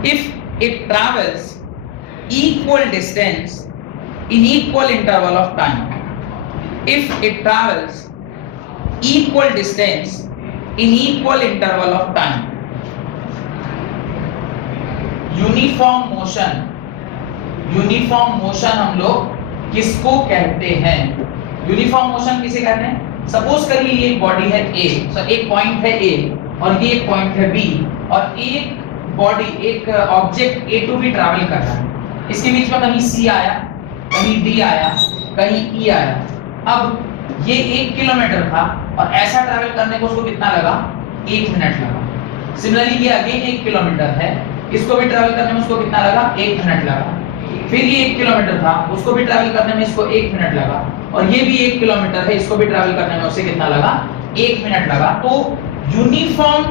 if it travels equal distance in equal interval of time, if it travels equal distance in equal interval of time। Uniform motion, uniform motion हम लोग किसको कहते हैं? Uniform motion किसे कहते हैं? Suppose करिए ये एक बॉडी है A, एक पॉइंट है A और ये एक पॉइंट है B और एक बॉडी, एक object A to B travel कर रहा है, इसके बीच में कहीं सी आया, कहीं डी आया, कहीं ई आया। अब ये 1 किलोमीटर था और ऐसा ट्रैवल करने को उसको कितना लगा? 1 मिनट लगा। सिमिलरली ये अगेन 1 किलोमीटर है, इसको भी ट्रैवल करने में उसको कितना लगा? 1 मिनट लगा। फिर ये 1 किलोमीटर था, उसको भी ट्रैवल करने में इसको 1 मिनट लगा, और ये भी 1 किलोमीटर है, इसको भी ट्रैवल करने में उसे कितना लगा? 1 मिनट लगा। तो यूनिफॉर्म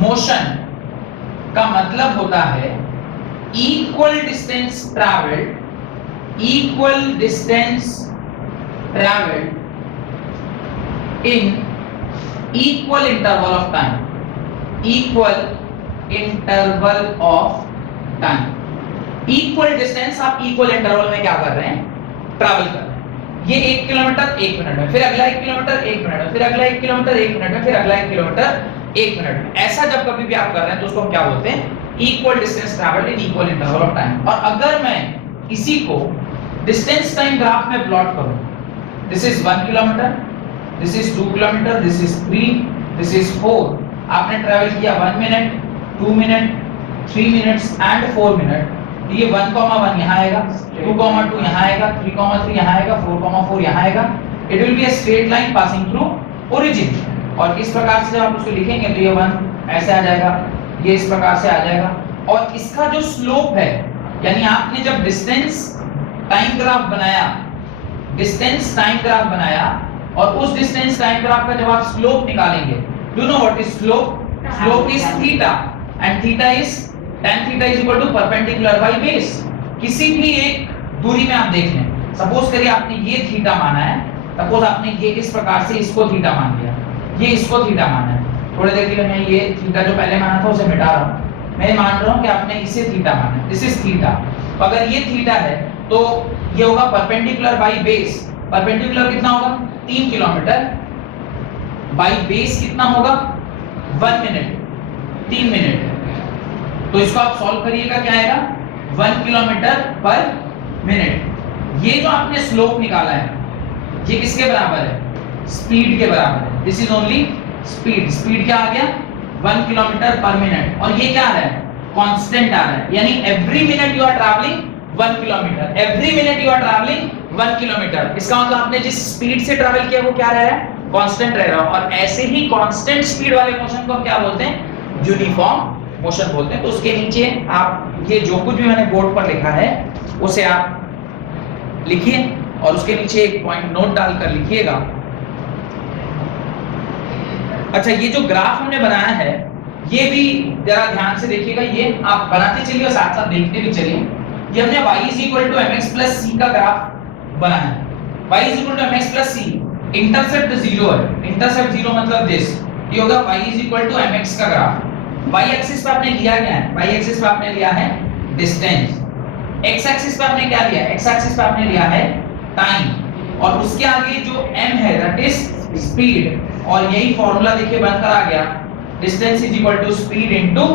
मोशन का मतलब होता है equal distance travelled, equal distance traveled in equal interval of time, equal interval of time। equal distance आप equal interval में क्या कर रहे हैं? ट्रैवल कर रहे हैं। ये 1 किलोमीटर 1 मिनट में, फिर अगला 1 किलोमीटर 1 मिनट में, फिर अगला 1 किलोमीटर 1 मिनट में, फिर अगला 1 किलोमीटर 1 मिनट में। ऐसा जब कभी भी आप कर रहे हैं तो उसको हम क्या बोलते हैं? Equal distance travelled in equal interval of time. और अगर मैं इसी को डिस्टेंस टाइम ग्राफ में प्लॉट करूं, this is 1 kilometre, this is 2 kilometre, this is 3, this is 4। आपने ट्रैवल किया 1 minute, 2 minute, 3 minutes and 4 minute. ये 1,1 यहाँ आएगा, 2,2 यहाँ आएगा, 3,3 यहाँ आएगा, 4,4 यहाँ आएगा। It will be a straight line passing through origin. और इस प्रकार से जब आप उसको लिखेंगे तो ये 1 ऐसे आ जाएगा, ये इस प्रकार से आ जाएगा। और इसका जो स्लोप है, यानी आपने जब डिस्टेंस टाइम ग्राफ बनाया, डिस्टेंस टाइम ग्राफ बनाया, और उस डिस्टेंस टाइम ग्राफ का जब आप स्लोप निकालेंगे, do know what is slope? Slope is theta, and theta is tan theta is equal to perpendicular by base. किसी भी एक दूरी में आप देख लें, सपोज करिए आपने ये थीटा माना है, सपोज आपने ये इस प्रकार से इसको थीटा मान लिया, ये इसको थीटा माना है। थोड़ी देर के लिए मैं ये थीटा जो पहले माना था उसे मिटा रहा हूं, मैं मान रहा हूं कि आपने इसे थीटा माना है, दिस इज थीटा। तो अगर ये थीटा है तो ये होगा परपेंडिकुलर बाय बेस। परपेंडिकुलर कितना होगा? 3 किलोमीटर, बाय बेस कितना होगा? 1 मिनट, 3 मिनट। तो इसको आप सॉल्व करिएगा, क्या आएगा? 1 किलोमीटर पर मिनट। ये जो आपने स्लोप निकाला है, ये किसके बराबर है? स्पीड के बराबर है। This is only speed. Speed क्या आ गया? 1 किलोमीटर पर मिनट। और ये क्या आ रहा है? कांस्टेंट आ रहा है, यानी every minute you are travelling 1 kilometre, every minute you are travelling 1 kilometre. इसका मतलब आपने जिस स्पीड से ट्रैवल किया वो क्या रह रहा है? कांस्टेंट रह रहा है। और ऐसे ही कांस्टेंट स्पीड वाले मोशन को हम क्या बोलते हैं? यूनिफॉर्म मोशन बोलते हैं। तो उसके नीचे आप ये जो कुछ भी मैंने बोर्ड पर लिखा है उसे आप लिखिए, और उसके नीचे एक पॉइंट नोट डालकर लिखिएगा। अच्छा, ये जो ग्राफ हमने बनाया है ये भी जरा ध्यान से देखिएगा, ये आप बनाते चलिए और साथ साथ देखते भी चलिए। ये हमने y = mx + c का ग्राफ बनाया है। y = mx + c, इंटरसेप्ट 0 है, इंटरसेप्ट 0 मतलब दिस, ये होगा y = mx का ग्राफ। y एक्सिस पे आपने लिया क्या है? y एक्सिस पे आपने लिया है डिस्टेंस, x एक्सिस पे आपने क्या लिया? x एक्सिस पे आपने लिया है टाइम, और उसके आगे जो m है दैट इज स्पीड। और यही फार्मूला देखिए बनकर आ गया, distance = speed into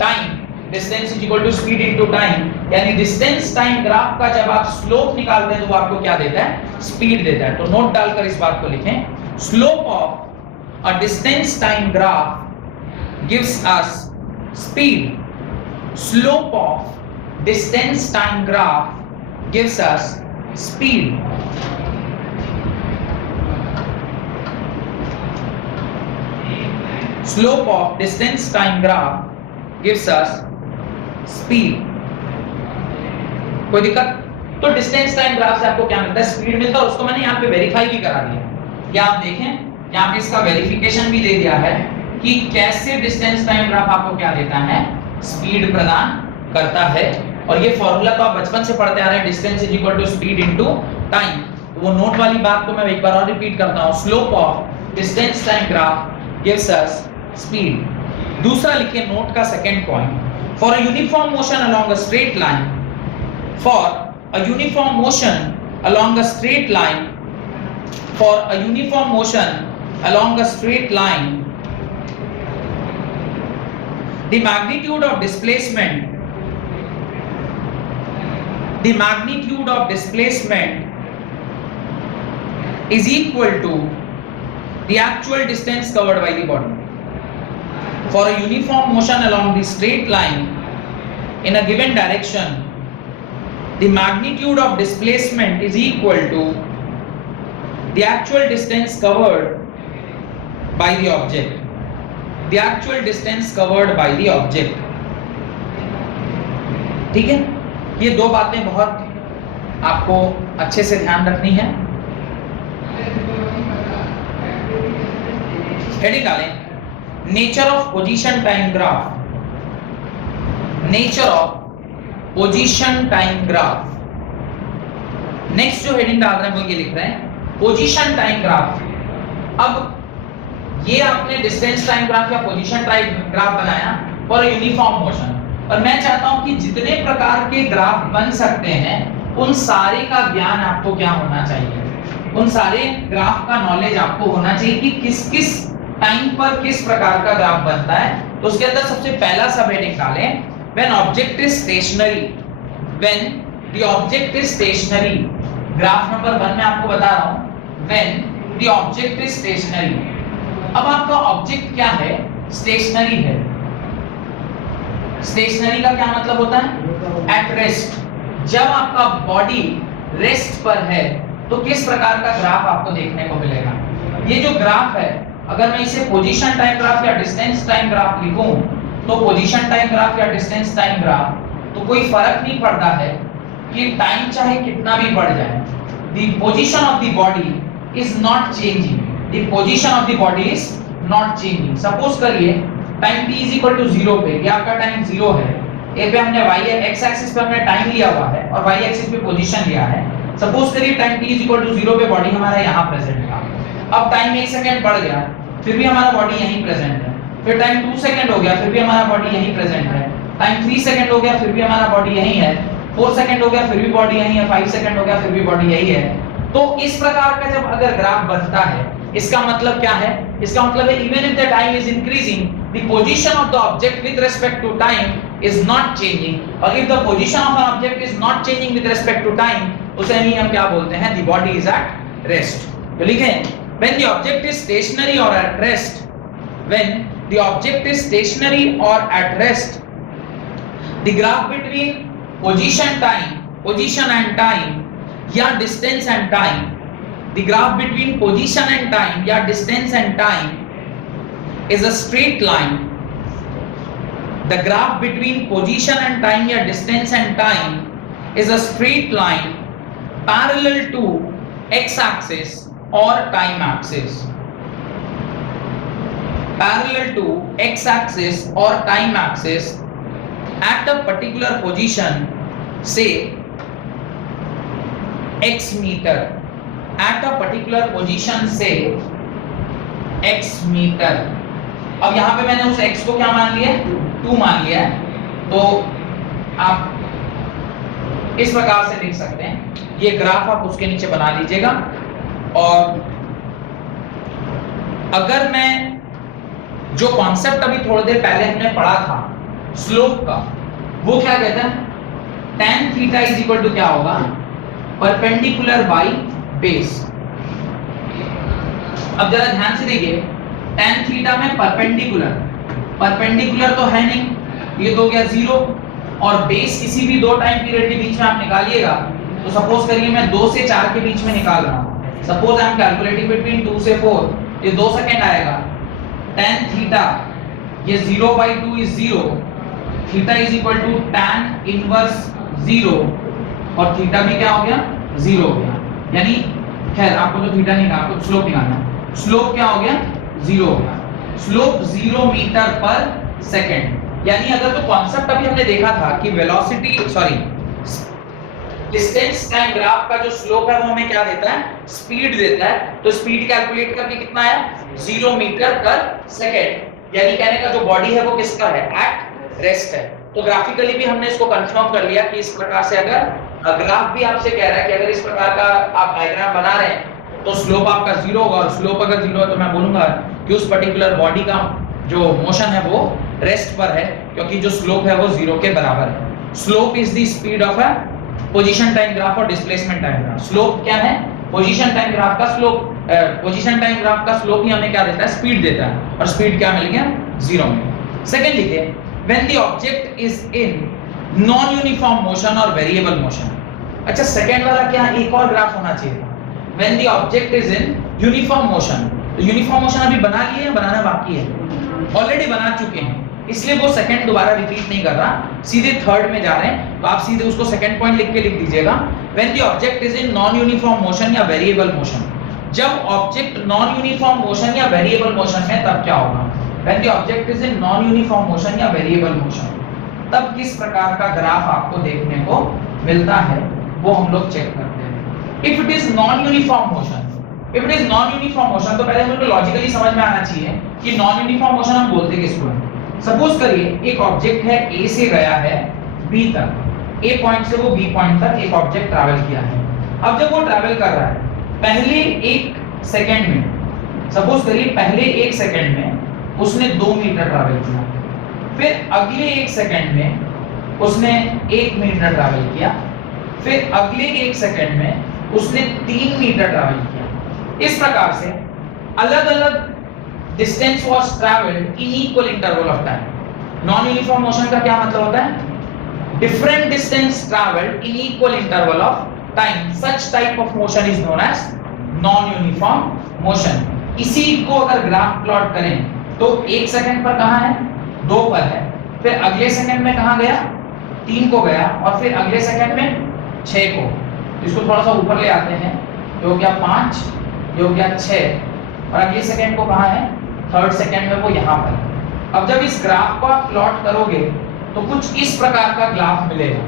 time, distance = speed into time. यानी डिस्टेंस टाइम ग्राफ का जब आप स्लोप निकालते हैं तो वो आपको क्या देता है? स्पीड देता है। तो नोट डालकर इस बात को लिखें, slope of a distance time graph gives us speed. Slope of distance time graph gives us speed. Slope of distance time graph gives us speed. कोई दिक्कत? तो डिस्टेंस टाइम ग्राफ से आपको क्या मिलता है? स्पीड मिलता है। और उसको मैंने यहाँ पे वेरीफाई भी करा दिया। क्या आप देखें, यहाँ पे इसका वेरिफिकेशन भी दे दिया है कि कैसे डिस्टेंस टाइम ग्राफ आपको क्या देता है? स्पीड प्रदान करता है। और ये फार्मूला तो आप बचपन से पढ़ते आ रहे हैं, डिस्टेंस = स्पीड इनटू टाइम। तो वो नोट वाली बात को मैं एक बार और रिपीट करता हूं, slope of distance time graph gives us speed. दूसरा लिखिए नोट का second point, for a uniform motion along a straight line, for a uniform motion along a straight line, for a uniform motion along a straight line, the magnitude of displacement is equal to the actual distance covered by the body. for a uniform motion along the straight line in a given direction, the magnitude of displacement is equal to the actual distance covered by the object. The actual distance covered by the object. ठीक है, ये दो बातें बहुत आपको अच्छे से ध्यान रखनी है। हेडिंग डालें, nature of position time graph. Nature of position time graph. Next जो हेडिंग डाल रहे हैं वो ये लिख रहे हैं, पोजीशन टाइम ग्राफ। अब ये आपने डिस्टेंस टाइम ग्राफ या पोजीशन टाइम ग्राफ बनाया फॉर यूनिफॉर्म मोशन, और मैं चाहता हूं कि जितने प्रकार के ग्राफ बन सकते हैं उन सारे का ज्ञान आपको क्या होना चाहिए, उन सारे ग्राफ का नॉलेज आपको होना चाहिए कि किस किस टाइम पर किस प्रकार का ग्राफ बनता है। तो उसके अंदर सबसे पहला सब हेडिंग डालें, when object is stationary. When the object is stationary, graph number 1 में आपको बता रहा हूं, when the object is stationary. अब आपका ऑब्जेक्ट क्या है? स्टेशनरी है। स्टेशनरी का क्या मतलब होता है? At rest. जब आपका बॉडी रेस्ट पर है तो किस प्रकार का ग्राफ आपको देखने को मिलेगा? ये जो ग्राफ है, अगर मैं इसे पोजीशन टाइम ग्राफ या डिस्टेंस टाइम ग्राफ लिखूं तो पोजीशन टाइम ग्राफ या डिस्टेंस टाइम ग्राफ, तो कोई फर्क नहीं पड़ता है कि टाइम चाहे कितना भी बढ़ जाए, the position of the body is not changing. The position of the body is not changing. Suppose करिए time t is equal to 0 पे, ये आपका टाइम 0 है, ए पे हमने y x एक्सिस पे हमने टाइम लिया हुआ है और y एक्सिस पे पोजीशन लिया है। सपोज करिए time t is equal to 0 पे बॉडी हमारा यहां प्रेजेंट था। अब टाइम 1 सेकंड बढ़ गया, फिर भी हमारा बॉडी यहीं प्रेजेंट है। फिर टाइम 2 सेकंड हो गया, फिर भी हमारा बॉडी यहीं प्रेजेंट है। टाइम 3 सेकंड हो गया, फिर भी हमारा बॉडी यहीं है। 4 सेकंड हो गया, फिर भी बॉडी यहीं है। 5 सेकंड हो गया, फिर भी बॉडी यहीं है। तो इस प्रकार का जब अगर ग्राफ बनता है, इसका मतलब क्या है? इसका मतलब है even if the time is increasing, the position of the object with respect to time is not changing, or if the position of an object is not changing with respect to time, उसे ही हम क्या बोलते हैं? the body is at rest। तो लिखें, when the object is stationary or at rest, when the object is stationary or at rest, the graph between position and time या distance and time, the graph between position and time या distance and time is a straight line. The graph between position and time या distance and time is a straight line parallel to x axis or time axis. Parallel to x axis or time axis at a particular position, say x meter. At a particular position, say x meter. अब यहाँ पे मैंने उस x को क्या मान लिया? 2 मान लिया है। तो आप इस प्रकार से लिख सकते हैं, ये ग्राफ आप उसके नीचे बना लीजिएगा। और अगर मैं जो कॉन्सेप्ट अभी थोड़ी देर पहले हमने पढ़ा था स्लोप का, वो क्या कहता है? tan theta is equal to क्या होगा? Perpendicular by base. अब जरा ध्यान से देखिए, tan थीटा में परपेंडिकुलर तो है नहीं, ये तो हो गया 0, और बेस किसी भी दो टाइम पीरियड के बीच में आप निकालिएगा। तो सपोज करिए मैं 2 से 4 के बीच में निकाल रहा हूं, suppose I am calculating between 2 से 4, ये 2 सेकंड आएगा। tan थीटा ये 0/2 is 0, theta is equal to tan inverse 0, और थीटा भी क्या हो गया? 0 हो गया। यानी खैर आपको तो थीटा नहीं, आपको स्लोप निकालना है। स्लोप क्या हो गया? 0 हो गया। स्लोप 0 मीटर पर सेकंड। यानी अगर तो कॉन्सेप्ट अभी हमने देखा था कि वेलोसिटी डिस्टेंस टाइम ग्राफ का जो स्लोप है वो हमें क्या देता है? स्पीड देता है। तो स्पीड कैलकुलेट करके कितना आया? 0 मीटर पर सेकंड। यानी कहने का जो बॉडी है वो किसका है? एट रेस्ट है। तो ग्राफिकली भी हमने इसको कंफर्म कर लिया कि इस प्रकार से अगर ग्राफ भी आपसे कह रहा है कि अगर इस प्रकार का आप डायग्राम बना रहे हैं तो स्लोप आपका 0 होगा, और स्लोप अगर 0 है तो मैं बोलूंगा कि उस पर्टिकुलर बॉडी का जो मोशन है वो रेस्ट पर है, क्योंकि जो स्लोप है वो 0 के बराबर है। Slope is the speed of a position time graph और डिस्प्लेसमेंट टाइम ग्राफ। स्लोप क्या है? पोजीशन टाइम ग्राफ का स्लोप। पोजीशन टाइम ग्राफ का स्लोप ही हमें क्या देता है? स्पीड देता है, और स्पीड क्या मिल गया? 0 में। सेकंड लिखिए when the object is in non uniform motion और वेरिएबल मोशन। अच्छा सेकंड वाला क्या एक और ग्राफ होना चाहिए था, when the object is in uniform motion. तो यूनिफॉर्म मोशन अभी बना लिए हैं, बनाना बाकी है, ऑलरेडी बना चुके हैं, इसलिए वो सेकंड दोबारा रिपीट नहीं कर रहा, सीधे थर्ड में जा रहे हैं। तो आप सीधे उसको सेकंड पॉइंट लिख के लिख दीजिएगा, when the object is in non uniform motion या वेरिएबल मोशन। जब ऑब्जेक्ट नॉन यूनिफॉर्म मोशन या वेरिएबल मोशन में तब क्या होगा, when the object is in non uniform motion या वेरिएबल मोशन, तब किस प्रकार का ग्राफ आपको देखने को मिलता है वो हम लोग चेक करते हैं। If it is non uniform motion, if it is non uniform motion, तो पहले हम लोग को लॉजिकली समझ में आना चाहिए कि नॉन यूनिफॉर्म मोशन हम बोलते किसको है। सपोज करिए एक ऑब्जेक्ट है ए से गया है बी तक, ए पॉइंट से वो बी पॉइंट तक एक ऑब्जेक्ट ट्रैवल किया है। अब जब वो ट्रैवल कर रहा है पहले एक सेकंड में, सपोज करिए पहले एक सेकंड में उसने 2 मीटर ट्रैवल किया, फिर अगले एक सेकंड में उसने 1 मीटर ट्रैवल किया, फिर अगले एक सेकंड में उसने 3 मीटर ट्रैवल किया। इस प्रकार से अलग-अलग distance was travelled in equal interval of time. Non uniform motion का क्या मतलब होता है, different distance travelled in equal interval of time, such type of motion is known as non uniform motion. इसी को अगर ग्राफ प्लॉट करें तो 1 सेकंड पर कहां है, 2 पर है, फिर अगले सेकंड में कहां गया, 3 को गया, और फिर अगले सेकंड में 6 को। इसको थोड़ा सा ऊपर ले आते हैं, ये हो गया 5, ये हो गया 6, और अगले सेकंड को कहां है, थर्ड सेकंड में वो यहां पर। अब जब इस ग्राफ को आप प्लॉट करोगे तो कुछ इस प्रकार का ग्राफ मिलेगा।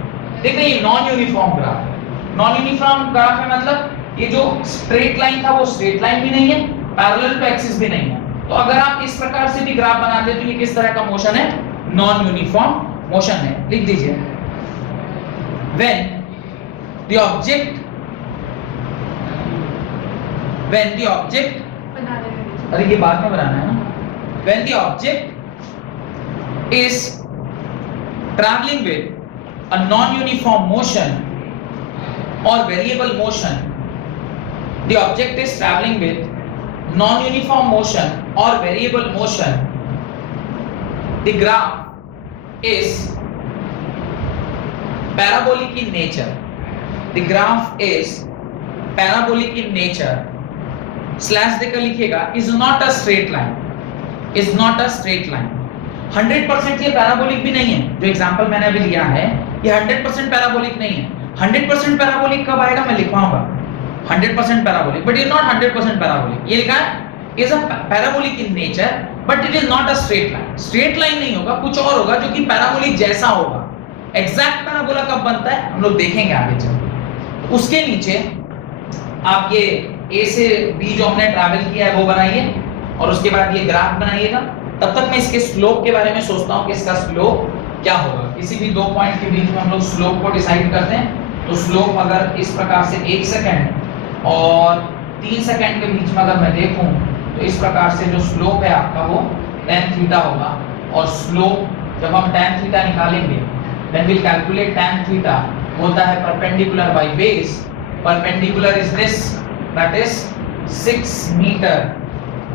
देखिए ये नॉन यूनिफॉर्म ग्राफ है। नॉन यूनिफॉर्म ग्राफ है मतलब ये जो स्ट्रेट लाइन था वो स्ट्रेट लाइन भी नहीं है, पैरेलल टू एक्सिस भी नहीं है। तो अगर आप इस प्रकार से भी ग्राफ बनाते तो ये किस तरह का मोशन है, नॉन यूनिफॉर्म मोशन है। लिख दीजिए when the object बना देंगे। अरे ये बाद में बनाना है ना, when the object is traveling with a non-uniform motion or variable motion, the object is traveling with non-uniform motion or variable motion, the graph is parabolic in nature, the graph is parabolic in nature, slash देकर लिखिएगा, is not a straight line, is not a straight line। 100% ये parabolic भी नहीं है, जो example मैंने अभी लिया है ये 100% पैराबोलिक नहीं है। 100% पैराबोलिक कब आएगा मैं लिखवाऊंगा 100% parabolic, but is not 100% parabolic. ये लिखा है is a parabolic in nature but it is not a straight line. Straight line नहीं होगा, कुछ और होगा जो कि पैराबोलिक जैसा होगा। एग्जैक्ट पैराबोला कब बनता है हम लोग देखेंगे आगे चल। उसके नीचे आप ये ए से बी जो हमने ट्रैवल किया है वो बनाइए, और उसके बाद ये ग्राफ बनाइएगा। तब तक मैं इसके स्लोप के बारे में सोचता हूँ कि इसका स्लोप क्या होगा। किसी भी 2 पॉइंट के बीच में हम लोग स्लोप को डिसाइड करते हैं, तो स्लोप अगर इस प्रकार से 1 सेकंड और 3 सेकंड के बीच में अगर मैं देखूं तो इस प्रकार से जो स्लोप है आपका वो tan थीटा होगा। और स्लोप जब हम tan थीटा निकालेंगे then we'll calculate tan theta होता है perpendicular by base. Perpendicular is this, that is 6 meter,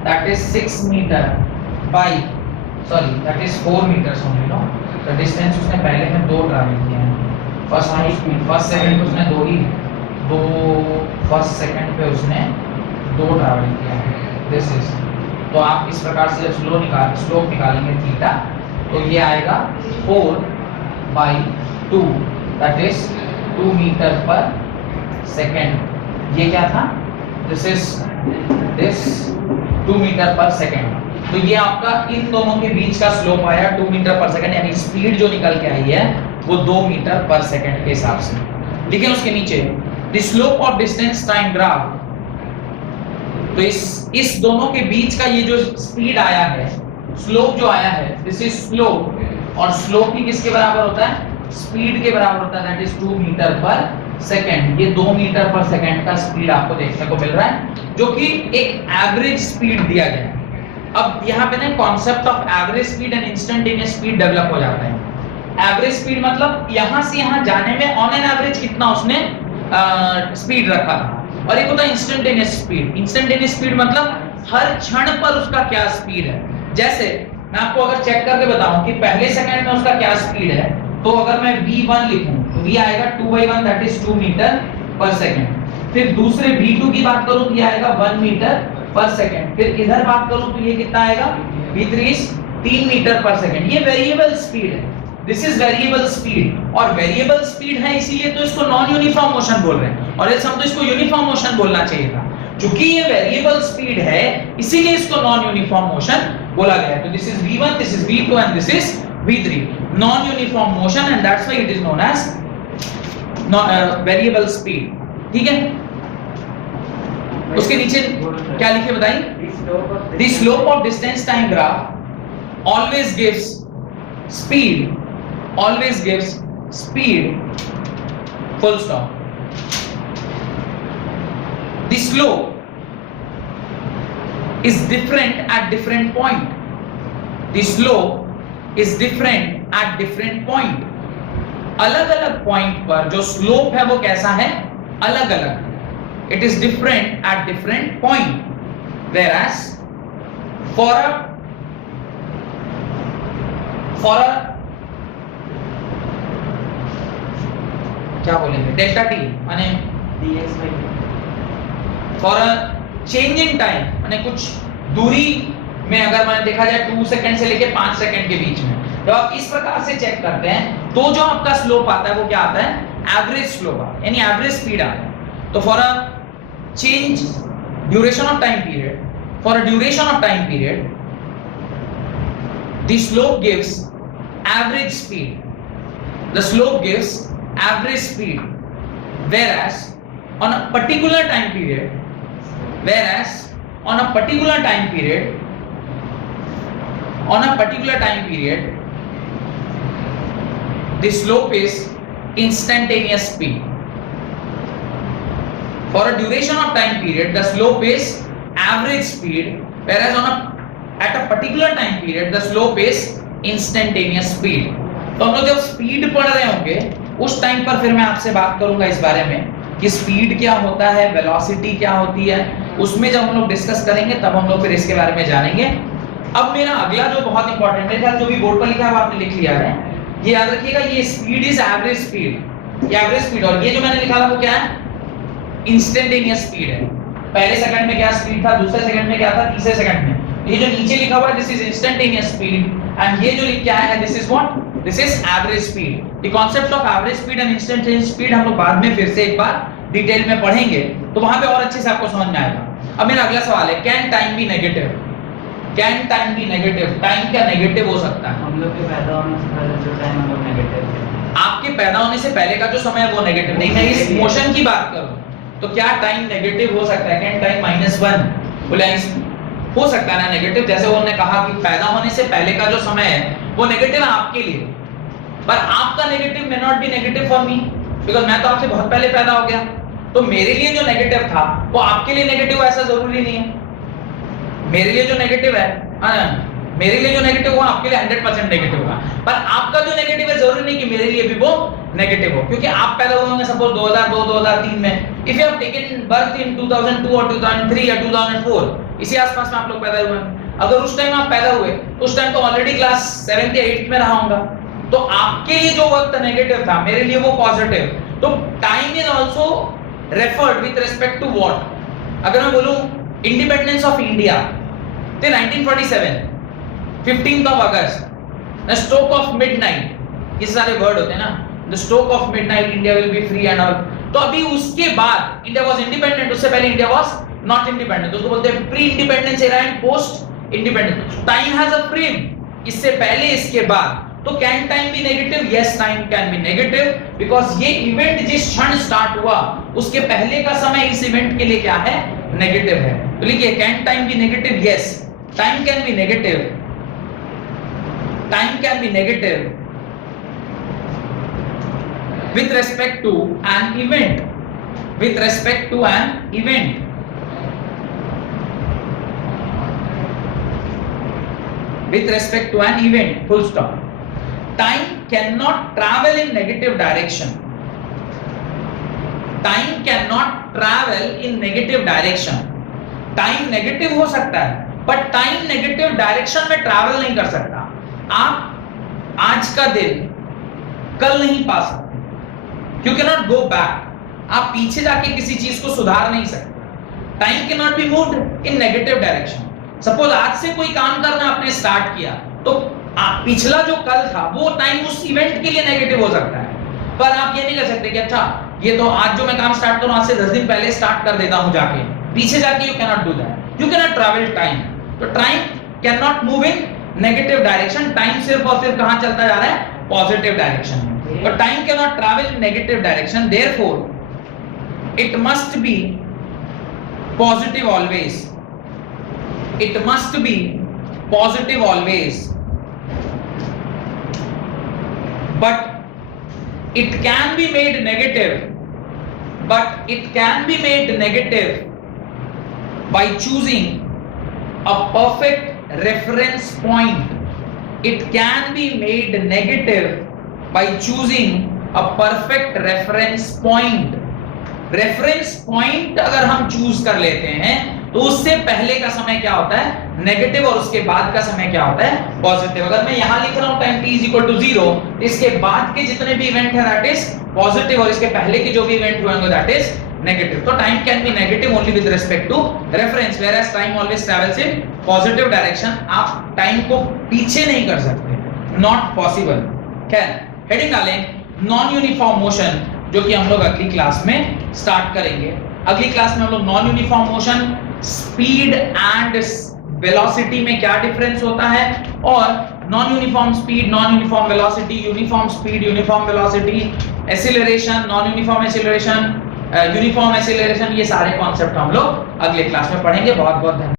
that is 6 meter by sorry that is 4 meters only, no, the distance उसने पहले में 2 ट्रैवल किया है। फर्स्ट सेकंड पे उसने 2 ही 2 फर्स्ट सेकंड पे उसने 2 ट्रैवल किया है। दिस इज, तो आप इस प्रकार से स्लोप निकालेंगे थीटा तो ये आएगा 4/2, that is 2 मीटर पर सेकंड। ये क्या था, दिस इज दिस 2 मीटर पर सेकंड। तो ये आपका इन दोनों के बीच का स्लोप आया 2 मीटर पर सेकंड, यानी स्पीड जो निकल के आई है वो 2 मीटर पर सेकंड के हिसाब से। लेकिन उसके नीचे the slope of distance time graph, तो इस दोनों के बीच का ये जो स्पीड आया है, स्लोप जो आया है, दिस इज स्लोप, और स्लोप ही किसके बराबर होता है, स्पीड के बराबर होता है, दैट इज 2 मीटर पर सेकंड। ये 2 मीटर पर सेकंड का स्पीड आपको देखने को मिल रहा है, जो कि एक एवरेज स्पीड दिया गया है। अब यहाँ पे ना concept of average speed and instantaneous speed develop हो जाता है। एवरेज स्पीड मतलब यहाँ से यहाँ जाने में ऑन एन एवरेज कितना उसने स्पीड रखा था, और एक होता है इंस्टेंटेनियस स्पीड। इंस्टेंटेनियस स्पीड मतलब हर क्षण पर उसका क्या स्पीड है। जैसे मैं आपको अगर चेक करके बताऊं कि पहले सेकंड में उसका क्या स्पीड है, तो अगर मैं v1 लिखूं तो v आएगा 2/1 दैट इज 2 मीटर पर सेकंड। फिर दूसरे v2 की बात करूं तो ये आएगा 1 मीटर पर सेकंड। फिर इधर बात करूं तो ये कितना आएगा, v3 इज 3 मीटर पर सेकंड। ये वेरिएबल स्पीड है, दिस इज वेरिएबल स्पीड। और वेरिएबल स्पीड है इसीलिए तो इसको नॉन यूनिफॉर्म मोशन बोल रहे हैं, और हम तो इसको यूनिफॉर्म मोशन बोलना चाहिए था। क्योंकि ये वेरिएबल स्पीड है इसीलिए इसको नॉन यूनिफॉर्म मोशन बोला गया है। तो this is v1, this is v2 and this is v3, non uniform motion, and that's why it is known as variable speed. ठीक है, उसके नीचे क्या लिखे बताइए, the slope of distance time graph always gives speed, always gives speed, full stop. The slope is different at different point. The slope is different at different point. अलग-अलग point पर जो स्लोप है वो कैसा है, अलग-अलग। It is different at different point. Whereas for a क्या बोलेंगे, डेल्टा टी माने dx by dt। For a change in time माने कुछ दूरी में अगर मैंने देखा जाए 2 सेकंड से लेके 5 सेकंड के बीच में, जब आप इस प्रकार से चेक करते हैं तो जो आपका स्लोप आता है वो क्या आता है, एवरेज स्लोप आता है, यानी एवरेज स्पीड आता है। तो for a change duration of time period, for a duration of time period the slope gives average speed, the slope gives average speed, whereas on a particular time period, whereas on a particular time period, on a particular time period the slope is instantaneous speed. For a duration of time period the slope is average speed, whereas on a at a particular time period the slope is instantaneous speed. तो हम लोग जब speed पढ़ रहे होंगे उस time पर फिर मैं आपसे बात करूंगा इस बारे में कि स्पीड क्या होता है, वेलोसिटी क्या होती है, उसमें जब हम लोग डिस्कस करेंगे तब हम लोग फिर इसके बारे में जानेंगे। अब मेरा अगला जो बहुत इंपॉर्टेंट है, जो भी बोर्ड पर लिखा है वो आपने लिख लिया है, ये याद रखिएगा, ये स्पीड इज एवरेज स्पीड, ये एवरेज स्पीड। और ये जो मैंने लिखा था वो क्या है, इंस्टेंटेनियस स्पीड है। पहले सेकंड में क्या स्पीड था, दूसरे सेकंड में क्या था, तीसरे सेकंड में। ये जो नीचे लिखा हुआ है this is instantaneous speed, and ये जो लिख के आया है this is what, this is average speed. The concept of average speed and instantaneous speed हम लोग बाद में फिर से एक बार डिटेल में पढ़ेंगे, तो वहां पे और अच्छे से आपको समझ में आएगा। अब मेरा अगला सवाल है, can time be negative? Can time be negative? Time क्या नेगेटिव हो सकता है? हम लोग के पैदा होने से पहले जो टाइम हम लोग नेगेटिव है। आपके पैदा होने से पहले का जो समय है वो नेगेटिव नहीं, मैं इस मोशन की बात करूं तो क्या टाइम नेगेटिव हो सकता है? कैन टाइम -1 बोले हो सकता है ना नेगेटिव, जैसे उन्होंने कहा कि पैदा होने से पहले का जो समय है वो नेगेटिव है आपके लिए, पर आपका negative may not be negative for me, because मैं तो आपसे बहुत पहले पैदा हो गया, तो मेरे लिए जो नेगेटिव था वो आपके लिए नेगेटिव ऐसा जरूरी नहीं है। मेरे लिए जो नेगेटिव है, मेरे लिए जो नेगेटिव हुआ आपके लिए 100% नेगेटिव होगा, पर आपका जो नेगेटिव है जरूरी नहीं कि मेरे लिए भी वो नेगेटिव हो, क्योंकि आप पैदा हुए होंगे सपोज 2002 2003 में, if you have taken birth in 2002 और 2003 या 2004, इसी आसपास में आप लोग पैदा हुए हैं, अगर उस टाइम आप पैदा हुए तो उस टाइम तो ऑलरेडी क्लास 7th या 8th में रहा होगा, तो आपके लिए जो वक्त नेगेटिव था मेरे लिए वो पॉजिटिव। तो time is also referred with respect to what. अगर मैं बोलूं इंडिपेंडेंस ऑफ इंडिया थे 1947, 15th of August, the stroke of midnight, ये सारे वर्ड होते हैं ना, the stroke of midnight India will be free and all. तो अभी उसके बाद इंडिया वाज इंडिपेंडेंट, उससे पहले इंडिया वाज नॉट इंडिपेंडेंट, उसको बोलते हैं pre independence era and post independence. Time has a frame, इससे पहले इसके बाद। तो can time be negative? Yes, time can be negative, because ये इवेंट जिस क्षण स्टार्ट हुआ उसके पहले का समय इस इवेंट के लिए क्या है, नेगेटिव है। तो लिखिए can time be negative? Yes, time can be negative, time can be negative with respect to an event, with respect to an event, with respect to an event, full stop. Time cannot travel in negative direction, time cannot travel in negative direction। Time negative हो सकता है but time negative direction में travel नहीं कर सकता। आप आज का दिन कल नहीं पा सकते, you can not go back. आप पीछे जाके किसी चीज को सुधार नहीं सकते। Time can not be moved in negative direction. Suppose आज से कोई काम करना आपने स्टार्ट किया, तो पिछला जो कल था वो टाइम उस इवेंट के लिए नेगेटिव हो सकता है, पर आप ये नहीं कर सकते कि अच्छा ये तो आज जो मैं काम स्टार्ट करूं आज से 10 दिन पहले स्टार्ट कर देता हूं जाके, पीछे जाके you can not do that. You can not travel time. तो time can not move in negative direction. Time सिर्फ और सिर्फ कहां चलता जा रहा है? पॉजिटिव डायरेक्शन में। But time can not travel in negative direction, therefore it must be positive always. It must be positive always, but it can be made negative. But it can be made negative by choosing a perfect reference point. It can be made negative by choosing a perfect reference point. Reference point अगर हम choose कर लेते हैं तो उससे पहले का समय क्या होता है? नेगेटिव, और उसके बाद का समय क्या होता है? पॉजिटिव। अगर मैं यहां लिख रहा हूं टाइम t = 0, इसके बाद के जितने भी इवेंट है दैट इज पॉजिटिव, और इसके पहले के जो भी इवेंट हुए होंगे दैट इज नेगेटिव। तो time can be negative only with respect to reference, whereas time always travels in positive direction. आप टाइम को पीछे नहीं कर सकते, नॉट पॉसिबल। खैर, हेडिंग डालें नॉन यूनिफॉर्म मोशन, जो कि हम लोग अगली क्लास में स्टार्ट करेंगे। अगली क्लास में हम लोग non uniform motion, speed and velocity में क्या डिफरेंस होता है, और non uniform speed, non uniform velocity, uniform speed, uniform velocity, acceleration, non uniform acceleration, uniform acceleration, ये सारे कॉन्सेप्ट हम लोग अगले क्लास में पढ़ेंगे। बहुत बहुत धन्यवाद।